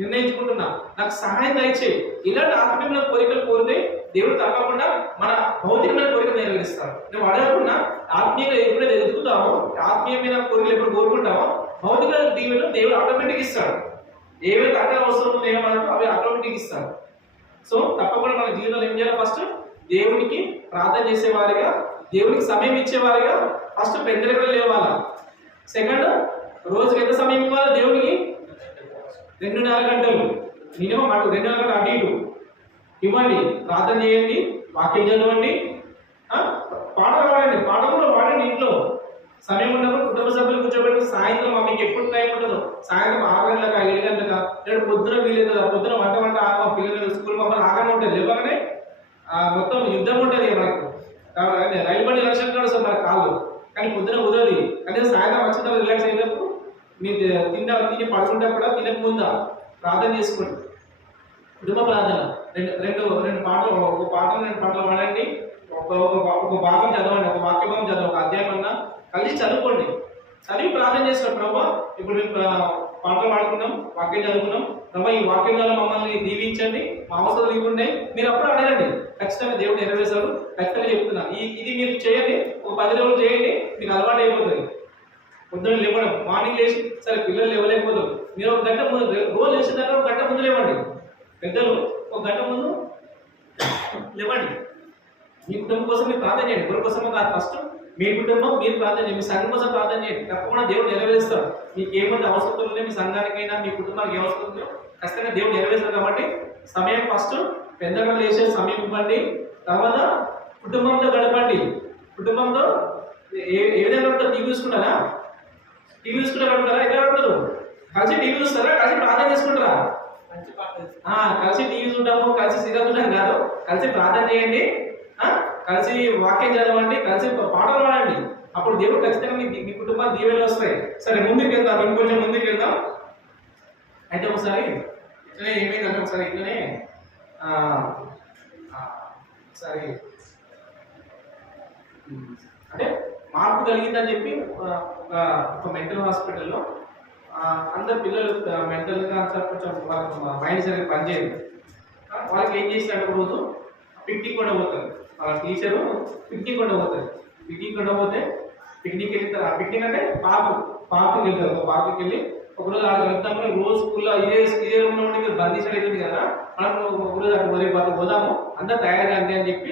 నిర్ణయించుకుంటున్నా, నాకు సహాయం దయచేయి. ఇలాంటి ఆత్మీయమైన కోరికలు కోరితే దేవుడు తప్పకుండా మన భౌతికమైన కోరికలు నెరవేరుస్తాడు. నువ్వు అడగకుండా ఆత్మీయంగా ఎప్పుడైతే ఎదుగుతావో, ఆత్మీయమైన కోరికలు ఎప్పుడు కోరుకుంటావో భౌతిక దీవెనలు దేవుడు ఆటోమేటిక్ ఇస్తాడు. ఏవైతే అక్కడ అవసరం ఉన్నాయో మనకు అవి ఆటోమేటిక్ ఇస్తాడు. సో తప్పకుండా మన జీవితంలో ఏం చేయాలి? ఫస్ట్ దేవునికి ప్రార్థన చేసేవారిగా, దేవునికి సమయం ఇచ్చేవారిగా ఫస్ట్ పెద్దలు లేవాలా. సెకండ్, రోజుకి ఎంత సమయం ఇవ్వాలి దేవునికి? 2.5 గంటలు మినిమం. అటు 2.5 గంటలు అటు ఇటు ఇవ్వండి. ప్రార్థన చేయండి, వాక్యం చదవండి, పాటలు పాడండి. పాటలు కూడా పాడండి ఇంట్లో. సమయం ఉన్నప్పుడు కుటుంబ సభ్యులు కూర్చోబెట్టి సాయంత్రం మీకు ఎప్పుడు టైం ఉంటుందో, సాయంత్రం 6 గంటలకా 7 గంటలకా, లేదా పొద్దున వీలేదు, పొద్దున వంట మా పిల్లలు స్కూల్ మమ్మల్ని ఆగనే ఉంటుంది. లేవగానే మొత్తం యుద్ధం ఉంటుంది మనకు. రైలు బండి లక్ష్యం కూడా వస్తుంది మనకు కాదు, కానీ పొద్దున కుదరదు. కానీ సాయంత్రం వచ్చిన తర్వాత రిలాక్స్ అయినప్పుడు మీరు తిని పడుకుంటే కూడా తినక ముందా ప్రార్థన చేసుకోండి. కుటుంబ ప్రార్థన. రెండు పాటలు, ఒక పాటలు 2 పాటలు పాడండి. ఒక భాగం చదవండి, ఒక వాక్య భాగం చదవండి, ఒక అధ్యాయం అన్నా కలిసి చదువుకోండి. చదివి ప్రార్థన చేసిన ప్రభా, ఇప్పుడు మేము పాటలు పాడుకున్నాం, వాక్యం చదువుకున్నాం ప్రభా, ఈ వాక్యం ద్వారా మమ్మల్ని దీవించండి, మా అవసరాలు ఇవ్వండి. మీరు అప్పుడు అడగండి, ఖచ్చితంగా దేవుడు నెరవేర్చారు. ఖచ్చితంగా చెప్తున్నా, ఇది మీరు చేయండి, ఒక 10 రోజులు చేయండి, మీకు అలవాటు అయిపోతుంది. పొద్దున్న లేవడం, మార్నింగ్ లేచి, సరే పిల్లలు లేవలేకపోతారు, మీరు 1 గంట ముందు, రోజు లేచిన దగ్గర 1 గంట ముందు లేవండి. పెద్దలు 1 గంట ముందు లేవండి. మీ కుటుంబం కోసం మీరు ప్రార్థన చేయండి. ఎవరి కోసం కాదు, ఫస్ట్ మీ కుటుంబం మీరు ప్రార్థన చేయండి, మీ సంఘం కోసం ప్రార్థన చేయండి. తప్పకుండా దేవుడు నెరవేరుస్తాడు. మీకు ఏమంటే అవసరం ఉంటే మీ సంఘానికైనా మీ కుటుంబానికి ఏ అవసరం ఉందో ఖచ్చితంగా దేవుడు నెరవేరుస్తాడు. కాబట్టి సమయం ఫస్ట్ పెద్దగా లేచే సమయం ఇవ్వండి. తర్వాత కుటుంబంతో గడపండి. కుటుంబంతో ఏ విధంగా ఉంటారు? టీవీ చూసుకుంటారా? టీవీ చూసుకుంటే గడుపుతారా? ఎట్లా గడుపుతారు? కలిసి టీవీ చూస్తారా? కలిసి ప్రార్థన చేసుకుంటారా? కలిసి టీవీ చూడటము, కలిసి సీరియల్ చూడడం కాదు, కలిసి ప్రార్థన చేయండి, కలిసి వాక్యం చదవండి, కలిసి పాటలు పాడండి. అప్పుడు దేవుడు ఖచ్చితంగా మీ కుటుంబాలు దీవెనలు వస్తాయి. సరే ముందుకు వెళ్దాం, ఇంకొంచెం ముందుకు వెళ్దాం. అయితే ఒకసారి ఇట్లనే ఏమైందంటే ఒకసారి ఇట్లనే ఒకసారి అంటే మార్పు కలిగిందని చెప్పి ఒక మెంటల్ హాస్పిటల్లో అందరు పిల్లలు మెంటల్గా అంతా కొంచెం వాళ్ళకి మైండ్ సరిగ్గా పనిచేయదు. వాళ్ళకి ఏం చేసినట్టు రోజు పిక్నిక్ కూడా పోతారు. వాళ్ళ టీచరు పిక్నిక్ కూడా పోతారు. పిక్నిక్ కూడా పోతే పిక్నిక్ వెళ్తారు. ఆ పిక్నిక్ అంటే పార్కుకి వెళ్తారు. ఒక పార్కుకి వెళ్ళి ఒకరోజు ఆడ వెళ్తాము. రోజు స్కూల్లో ఇదే రూమ్లో ఉండి బంధించడం అవుతుంది కదా, మనం ఒకరోజు అక్కడ వరే పోదాము అంతా తయారుగా అండి అని చెప్పి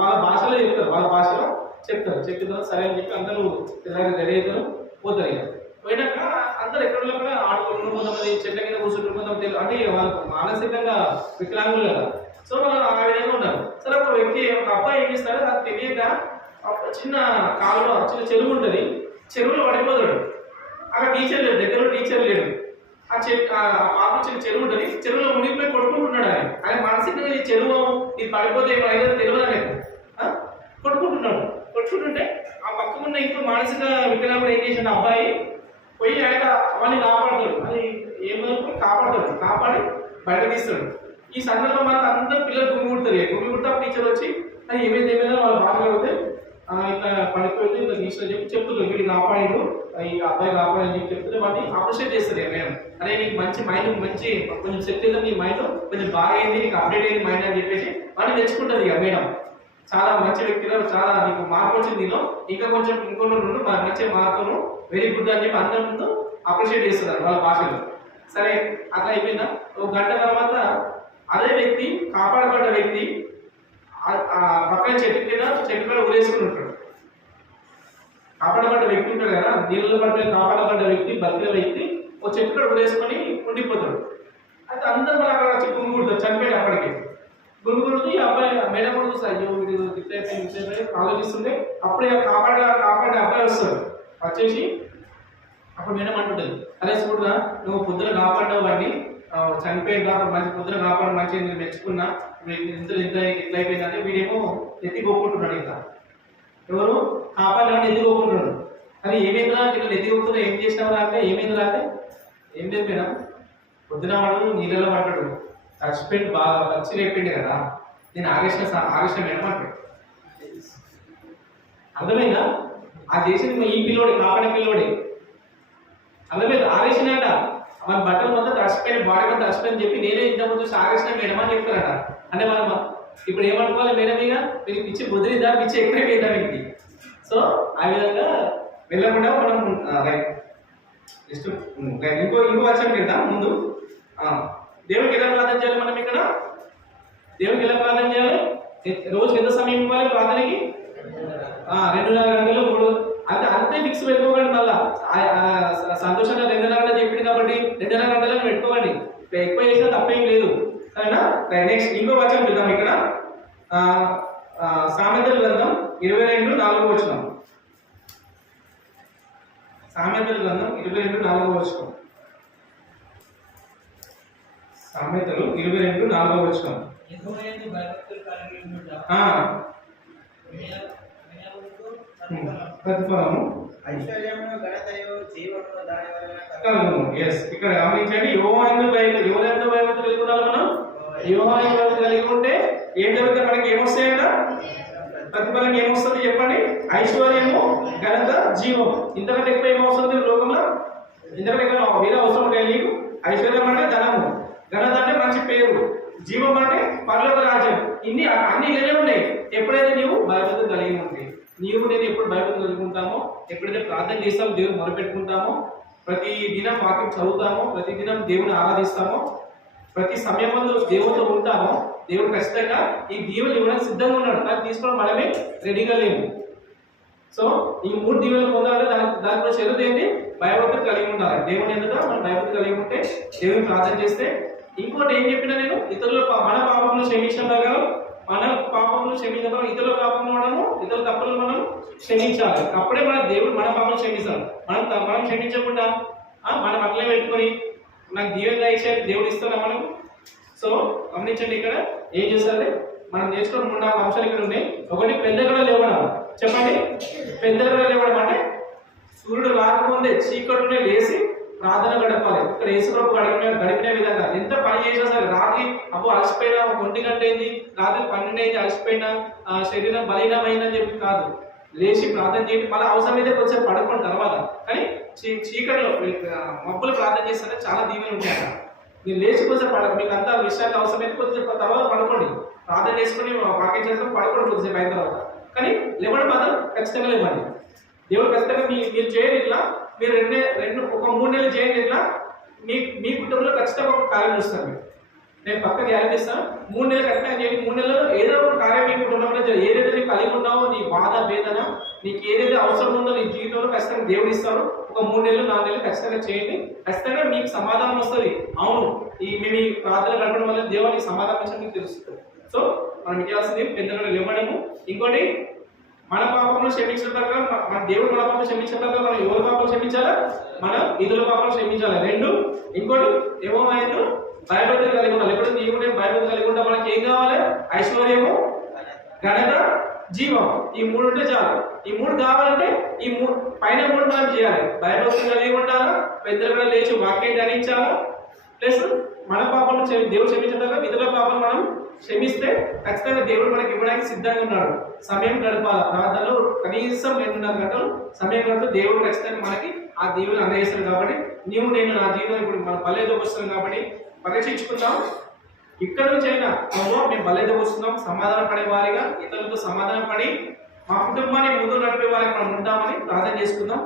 వాళ్ళ భాషలో చెప్తారు. వాళ్ళ భాషలో చెప్తారు. సరే అని చెప్పి అందరూ రెడీ అవుతారు, పోతారు. ఇక పోయినాక అందరు ఎక్కడో కూడా ఆడుకుంటూ కొంతమంది చెట్ల కింద కూర్చుంటారు, కొంతమంది అంటే వాళ్ళకు మానసికంగా వికలాంగులు కదా. సో వాళ్ళు ఆ విధంగా ఉన్నారు. సరే ఒక వ్యక్తి ఒక అబ్బాయి ఏం చేస్తాడు, అది తెలియక చిన్న కాలువ చిన్న చెరువు ఉంటుంది, చెరువులో పడిపోతాడు. అక్కడ టీచర్ లేడు, దగ్గర టీచర్ లేడు. ఆ పాప చిన్న చెరువు ఉంటుంది, చెరువులో మునిగిపోయి కొట్టుకుంటున్నాడు. ఆయన మానసికంగా ఈ చెరువు ఇది పడిపోతే ఏదో తెలియదు అనేది కొట్టుకుంటుంటే ఆ పక్కకున్న ఇంకో మానసిక వికలాంగుడు ఏం చేసిన అబ్బాయి పోయి ఆయన అవన్నీ కాపాడతాడు. అది ఏమో కాపాడి బయట తీస్తాడు. ఈ సందర్భం అంతా అందరూ పిల్లలు గుమిగుడతారు. టీచర్ వచ్చి అది ఏమైందో వాళ్ళు బాధపడితే ఇట్లా పడిపోయింది ఇట్లా తీసిన చెప్పి చెప్తున్నారు, వీళ్ళు కాపాడు ఈ అబ్బాయి కాపాడని చెప్పి చెప్తుంటే వాడిని అప్రిషియేట్ చేస్తారు. మేడం అరే నీకు మంచి మైండ్ మంచి కొంచెం సెట్ అయింది, నీ మైండ్ కొంచెం బాగా అయింది, నీకు అప్డేట్ అయింది మైండ్ అని చెప్పేసి వాడిని తెచ్చుకుంటుంది. ఇక మేడం చాలా మంచి వ్యక్తిలో చాలా నీకు మార్పు వచ్చింది, నీలో ఇంకా కొంచెం ఇంకొన్ని మంచి మార్పును వెరీ గుడ్ అని చెప్పి అందరి ముందు అప్రిషియేట్ చేస్తున్నారు వాళ్ళ భాషలో. సరే అట్లా అయిపోయిందా, ఒక గంట తర్వాత అదే వ్యక్తి కాపాడబడ్డ వ్యక్తి పక్కన చెట్టు మీద ఊరేసుకుని ఉంటాడు. కాపాడబడ్డ వ్యక్తి ఉంటాడు కదా, నీళ్ళలో పడిన కాపాడబడ్డ వ్యక్తి బతికిన వ్యక్తి ఒక చెట్టు కూడా ఊరేసుకొని ఉండిపోతాడు. అయితే అందరూ కూడా అక్కడ వచ్చి గుమిగూడతారు. చనిపోయాడు అప్పటికి గుమిగూడుతూ ఈ అబ్బాయి మేడం కూడా చూస్తారు, అయ్యో వీడు గిట్లయిపోయి ఆలోచిస్తుంటే అప్పుడే కాపాడే అబ్బాయి వస్తాడు. వచ్చేసి అప్పుడు మేడం అంటుంటుంది, అరే చూడరా నువ్వు పొద్దున కాపాడావు వాడిని, చనిపోయింది కాబట్టి మంచి పొద్దున కాపాడు మంచిగా నేను మెచ్చుకున్నా, ఇంత ఇట్లా అయిపోయిందంటే వీడేమో ఎత్తిపోకుంటున్నాడు. ఇంకా ఎవరు కాపాడాలని ఎత్తిపోకుంటున్నాడు. కానీ ఏమైందిరా ఇట్లా ఎత్తిపోకుండా ఏం చేసినావు అంటే ఏమైందిరా అంటే ఏం లేదు మేడం, పొద్దున వాడు నీళ్ళలో పడ్డాడు, చచ్చిపోయింది, బాగా పచ్చి లేపిండి కదా, నేను ఆగేసిన మేడం అంటాడు. అర్థమైందా? ఆ చేసింది ఈ పిల్లోడే, కాపాడే పిల్లోడే. అర్థమైంది? ఆగేసినట మన బట్టలు మొత్తం తడిచిపోయిన, బాడీ మొత్తం తడిచిపోయింది చెప్పి నేనే ఇంతకుముందు చూసి ఆగేసిన మేడం అని చెప్తారట. అంటే మనం ఇప్పుడు ఏమనుకోవాలి, మేడం ఇక మీకు పిచ్చి బుద్ధిదా, పిచ్చి ఎక్కువైపోయిందా మీకు. సో ఆ విధంగా వెళ్ళకుండా మనం జస్ట్ ఇంకో వచ్చాం కదా ముందు దేవుడికి ఎలా ప్రార్థన చేయాలి మనం ఇక్కడ, దేవుడికి ఎలా ప్రార్థన చేయాలి, రోజుకి ఎంత సమయం ఇవ్వాలి ప్రార్థనకి? 2.5 గంటలు 3 అంతే ఫిక్స్ పెట్టుకోకండి. మళ్ళా సంతోషంగా 2.5 గంటలు చెప్పింది కాబట్టి 2.5 గంటలను పెట్టుకోండి, ఎక్కువ చేసినా తప్పేం లేదు. సరేనా? నెక్స్ట్ ఇంకో వచనం చూద్దాం ఇక్కడ, సామెతల గ్రంథం 22:4 వచనం. సామెతల గ్రంథం 22:4 వచనం. సామెతలు 22:4 వచనం. ప్రతిఫలము ఐశ్వర్యము ఘనతయు జీవము దాని వలన కలుగును. ఇక్కడ గమనించండి, యెహోవాయందు భయభక్తులు కలిగి ఉండాలి. మనం యెహోవాయందు భయభక్తులు కలిగి ఉంటే ఏం జరుగుతుంది, మనకి ఏమొస్తాయంట? ప్రతిఫలం ఏమొస్తుంది చెప్పండి? ఐశ్వర్యము, ఘనత, జీవం. ఇంతకంటే ఎక్కువ ఏమవుతుంది లోకంలో? ఇంతకంటే ఎక్కువ వేరే అవసరం ఉంటాయి నీకు. ఐశ్వర్యం అంటే ధనము, ఘనత అంటే మంచి పేరు, జీవం అంటే పరలోక రాజ్యం. అన్ని ఇలానే ఉన్నాయి ఎప్పుడైతే నీవు భయభక్తులు కలిగి ఉంటాయి. నీవు నేను ఎప్పుడు భయభక్తులు కలిగి ఉంటామో, ఎప్పుడైతే ప్రార్థన చేస్తామో, దేవుడు మొరపెట్టుకుంటామో, ప్రతి దినం వాక్యం చదువుతామో, ప్రతి దినం దేవుని ఆరాధిస్తామో, ప్రతి సమయంలో దేవుడితో ఉంటామో, దేవుడు ఖచ్చితంగా ఈ దీవెనలు ఇవ్వడానికి సిద్ధంగా ఉన్నాడు. దాన్ని తీసుకోవడం మనమే రెడీగా లేము. సో ఈ 3 దీవెనలు పొందాలంటే దాని కూడా చదువు ఏంటి? భయభక్తులు కలిగి ఉండాలి. దేవుని ఎందుకు మనం భయభక్తులు కలిగి ఉంటే, దేవుని ప్రార్థన చేస్తే. ఇంకోటి ఏం చెప్పినా నేను, ఇతరుల మన పాపములను క్షమించడం ప్రకారం, మన పాపములను క్షమించడం, ఇతరుల పాపములు మనము, ఇతరుల తప్పులను మనం క్షమించాలి. అప్పుడే మన దేవుడు మన పాపములు క్షమిస్తాడు. మనం క్షమించకుండా మనం అట్లే పెట్టుకొని నాకు దీవెనగా ఇచ్చే దేవుడు ఇస్తాడా మనం? సో గమనించండి, ఇక్కడ ఏం చేస్తారు, మనం నేర్చుకున్న 3-4 అంశాలు ఇక్కడ ఉన్నాయి. ఒకటి పెద్దగా లేవడం. చెప్పండి, పెద్దగా లేవడం అంటే సూర్యుడు రాకముందే చీకటినే లేచి ప్రార్థన గడపాలి. ఇక్కడ యేసుప్రభు గడిపిన విధంగా ఎంత పని చేసినా సరే రాత్రి అబ్బో అలసిపోయినా 1 గంట అయింది, రాత్రి 12 అయింది, అలసిపోయినా శరీరం బలీనమైందని చెప్పి కాదు, లేచి ప్రార్థన చేయండి. మళ్ళీ అవసరమైతే కొంచెం పడుకున్న తర్వాత కానీ చీకటిలో మబ్బులు ప్రార్థన చేస్తే చాలా దీవెనలు ఉంటాయి అక్కడ. మీరు లేచి కొంచెం మీకు అంత విషయాలు అవసరమైతే కొంచెం తర్వాత పడుకోండి, ప్రార్థన చేసుకుని వాక్యం చేస్తాం, పడుకోండి కొద్దిసేపు అయిన తర్వాత. కానీ లేవడం మాత్రం ఖచ్చితంగా లేవండి. దేవుడు ఖచ్చితంగా మీరు చేయండి ఇట్లా, మీరు ఒక 3 నెలలు చేయండి ఇట్లా, మీ కుటుంబంలో ఖచ్చితంగా ఒక కార్యం చూస్తారు. నేను పక్కన గ్యారెంటీ ఇస్తాను. 3 నెలలు ఖచ్చితంగా చేయండి. 3 నెలల్లో ఏదో ఒక కార్యం మీ కుటుంబంలో ఏదైతే నీకు కలిగి ఉన్నావో, నీ బాధ వేదన, నీకు ఏదైతే అవసరం ఉందో నీ జీవితంలో ఖచ్చితంగా దేవుడు ఇస్తాడు. ఒక 3 నెలలు 4 నెలలు ఖచ్చితంగా చేయండి. ఖచ్చితంగా మీకు సమాధానం వస్తుంది. అవును, మేము ఈ ప్రార్థన గడపడం వల్ల దేవునికి సమాధానం ఇచ్చడం మీకు తెలుస్తుంది. సో మనం చేయాల్సింది పెద్దగా ఇవ్వడము. ఇంకోటి, మన పాపంలో క్షమించిన ప్రకారం మన దేవుడు మన పాపం క్షమించిన ప్రకారం మనం ఎవరి పాపం క్షమించాలా? మన ఇతరుల పాపం క్షమించాలి. 2. ఇంకోటి ఏమో ఆయన భయభక్తులు కలిగి ఉండాలి. ఎప్పుడు నీవు నేను భయభక్తులు కలిగి ఉంటా, మనకి ఏం కావాలి? ఐశ్వర్యము, ఘనత, జీవం. ఈ 3 ఉంటే చాలు. ఈ 3 కావాలంటే ఈ పైన 3 మనం చేయాలి. భయభక్తులు కలిగి ఉండాలా, పెద్దలు లేచి వాక్యం ధ్యానించాలా, ప్లస్ మన పాపం దేవుడు క్షమించడం, ఇతరుల పాపం మనం క్షమిస్తే ఖచ్చితంగా దేవుడు మనకి ఇవ్వడానికి సిద్ధంగా ఉన్నాడు. సమయం గడపాలి ప్రార్థనలో, కనీసం 2.5 గంటలు సమయం గడిపి దేవుడు ఖచ్చితంగా మనకి ఆ దేవుని అందజేస్తాడు. కాబట్టి నేను నా జీవితం ఇప్పుడు మన బలేదో వస్తున్నాం కాబట్టి పరీక్షించుకుందాం. ఇక్కడ నుంచి అయినా మేము బలేదో వస్తున్నాం, సమాధాన పడే వారిగా ఇతరులతో సమాధాన పడి మా కుటుంబాన్ని ముందు నడిపే వారికి మనం ఉంటామని ప్రార్థన చేసుకుందాం.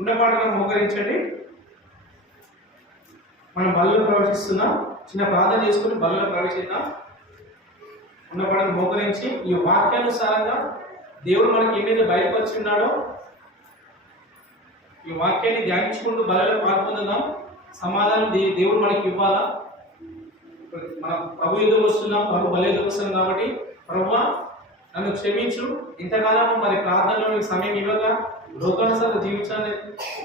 ఉండపాటలను మోకరించండి. మనం బలలో ప్రవేశిస్తున్నాం. చిన్న ప్రార్థన చేసుకుని బలలో ప్రవేశిద్దాం. ఉన్నపాటను మోకరించి ఈ వాక్యానుసారంగా దేవుడు మనకి ఏమైతే బయలుపరిచి ఉన్నాడో ఈ వాక్యాన్ని ధ్యానించుకుంటూ బలలో పాల్పొందుదాం. సమాధానం దేవుడు మనకి ఇవ్వాలా. మనం ప్రభు ఎదురు వస్తున్నాం, ప్రభు బల ఎదురు వస్తున్నాం కాబట్టి ప్రభువా నన్ను క్షమించు, ఇంతకాలం మరి ప్రార్థనలో మీకు సమయం ఇవ్వక లోకానుసార జీవించాలని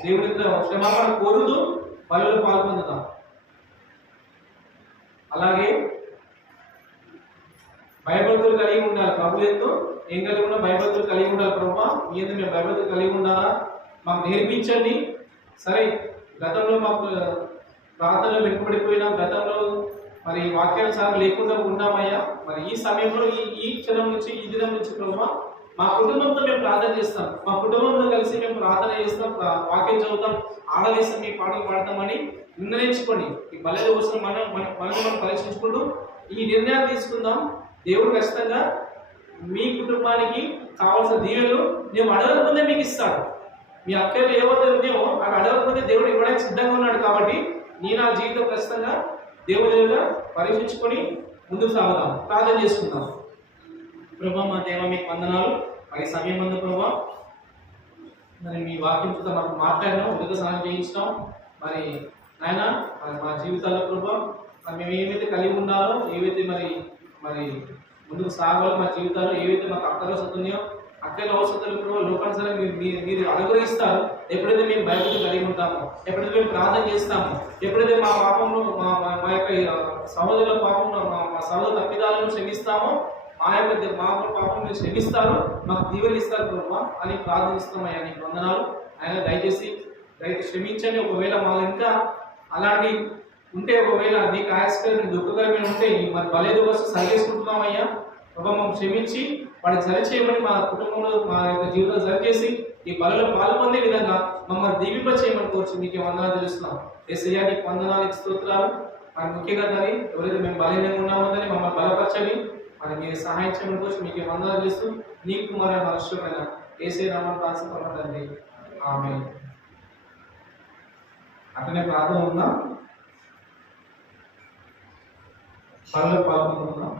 దేవుడి క్షమాపణ కోరుతూ బలలో పాల్పొందుతాం. అలాగే భయభక్తులు కలిగి ఉండాలి. ప్రభు ఎంతో ఏం కలిగి ఉన్నా భయభక్తులు కలిగి ఉండాలి. ప్రభువా మీ ఎందుకు మేము భయభక్తులు కలిగి ఉండాలా, మాకు నేర్పించండి. సరే, గతంలో మాకు ప్రార్థనలో వెనుకబడిపోయినా, గతంలో మరి వాక్యానుసారం లేకుండా ఉన్నామయ్యా. మరి ఈ సమయంలో ఈ క్షణం నుంచి ఈ దినం నుంచి ప్రభువా మా కుటుంబంతో మేము ప్రార్థన చేస్తాం, మా కుటుంబంతో కలిసి మేము ప్రార్థన చేస్తాం, వాక్యం చదువుతాం, ఆడలేస్తాం, మీ పాటలు పాడతామని నిర్ణయించుకోండి. ఈ బలైన కోసం మనం పరీక్షించుకుంటూ ఈ నిర్ణయాలు తీసుకుందాం. దేవుడు ఖచ్చితంగా మీ కుటుంబానికి కావాల్సిన దీవెనలు మేము అడగకముందే మీకు ఇస్తాడు. మీ అక్కలు ఏవైతే ఉన్నాయో అక్కడ అడగకముందే దేవుడు ఇవ్వడానికి సిద్ధంగా ఉన్నాడు. కాబట్టి నా జీవితం ఖచ్చితంగా దేవుడిగా పరీక్షించుకొని ముందుకు సాగుదాం. ప్రార్థన చేసుకుందాం. ప్రభా మా దేవ మీకు వందనాలు. మరి సమయం అందు ప్రభా మరి మీ వాక్యంతో మాకు మాట్లాడినాం, ముందుకు సహాయం చేయించినాం. మరి నాయన మా జీవితాల్లో ప్రభా మరి మేము ఏవైతే కలిగి ఉండాలో, ఏవైతే మరి ముందుకు సాగాలో, మా జీవితాల్లో ఏవైతే మాకు అక్కరవసతులు ఉన్నాయో అక్కల అవసరాలు ప్రభావ లోకానుసారం మీరు అనుగ్రహిస్తారు. ఎప్పుడైతే మేము భయభక్తులు కలిగి ఉంటామో, ఎప్పుడైతే మేము ప్రార్థన చేస్తామో, ఎప్పుడైతే మా పాపంలో మా యొక్క సహోదరుల పాపంలో మా సహోదర తప్పిదాలను క్షమిస్తామో, మా పాపం మీరు క్షమిస్తారు, మాకు దీవెనలు ఇస్తారు ప్రభావ అని ప్రార్థిస్తామయ్యా. నీకు వందనాలు. ఆయన దయచేసి క్షమించండి. ఒకవేళ మాకు ఇంకా అలాంటి ఉంటే, ఒకవేళ నీకు ఆయాస్కరమైన దుఃఖకరమైన ఉంటే మరి బలేదో కోసం సరిచేసుకుంటున్నామయ్యా. ప్రభావ మమ్మల్ని క్షమించి వాడికి సరిచేయమని, మా కుటుంబంలో మా యొక్క జీవితాలు సరిచేసి ఈ బలలో పాల్పొందే విధంగా మమ్మల్ని దీవింప చేయమని కోర్చి మీకు వందనాలు తెలుస్తున్నాం. యేసయ్యా నీకు వందనాలకు స్తోత్రాలు. మరి ముఖ్యంగా దాన్ని ఎవరైతే మేము బలహీనంగా ఉన్నామని మమ్మల్ని బలపరచండి, మరి మీరు సహాయం చేయమని కోర్చి మీకు వందనాలు చేస్తూ నీకు మరి అవసరమైన యేసయ్య నామమున ప్రార్థిస్తున్నామండి. ఆమేన్. అట్లనే ప్రార్థన ఉందా? బలలో పాల్పొందుకుందాం.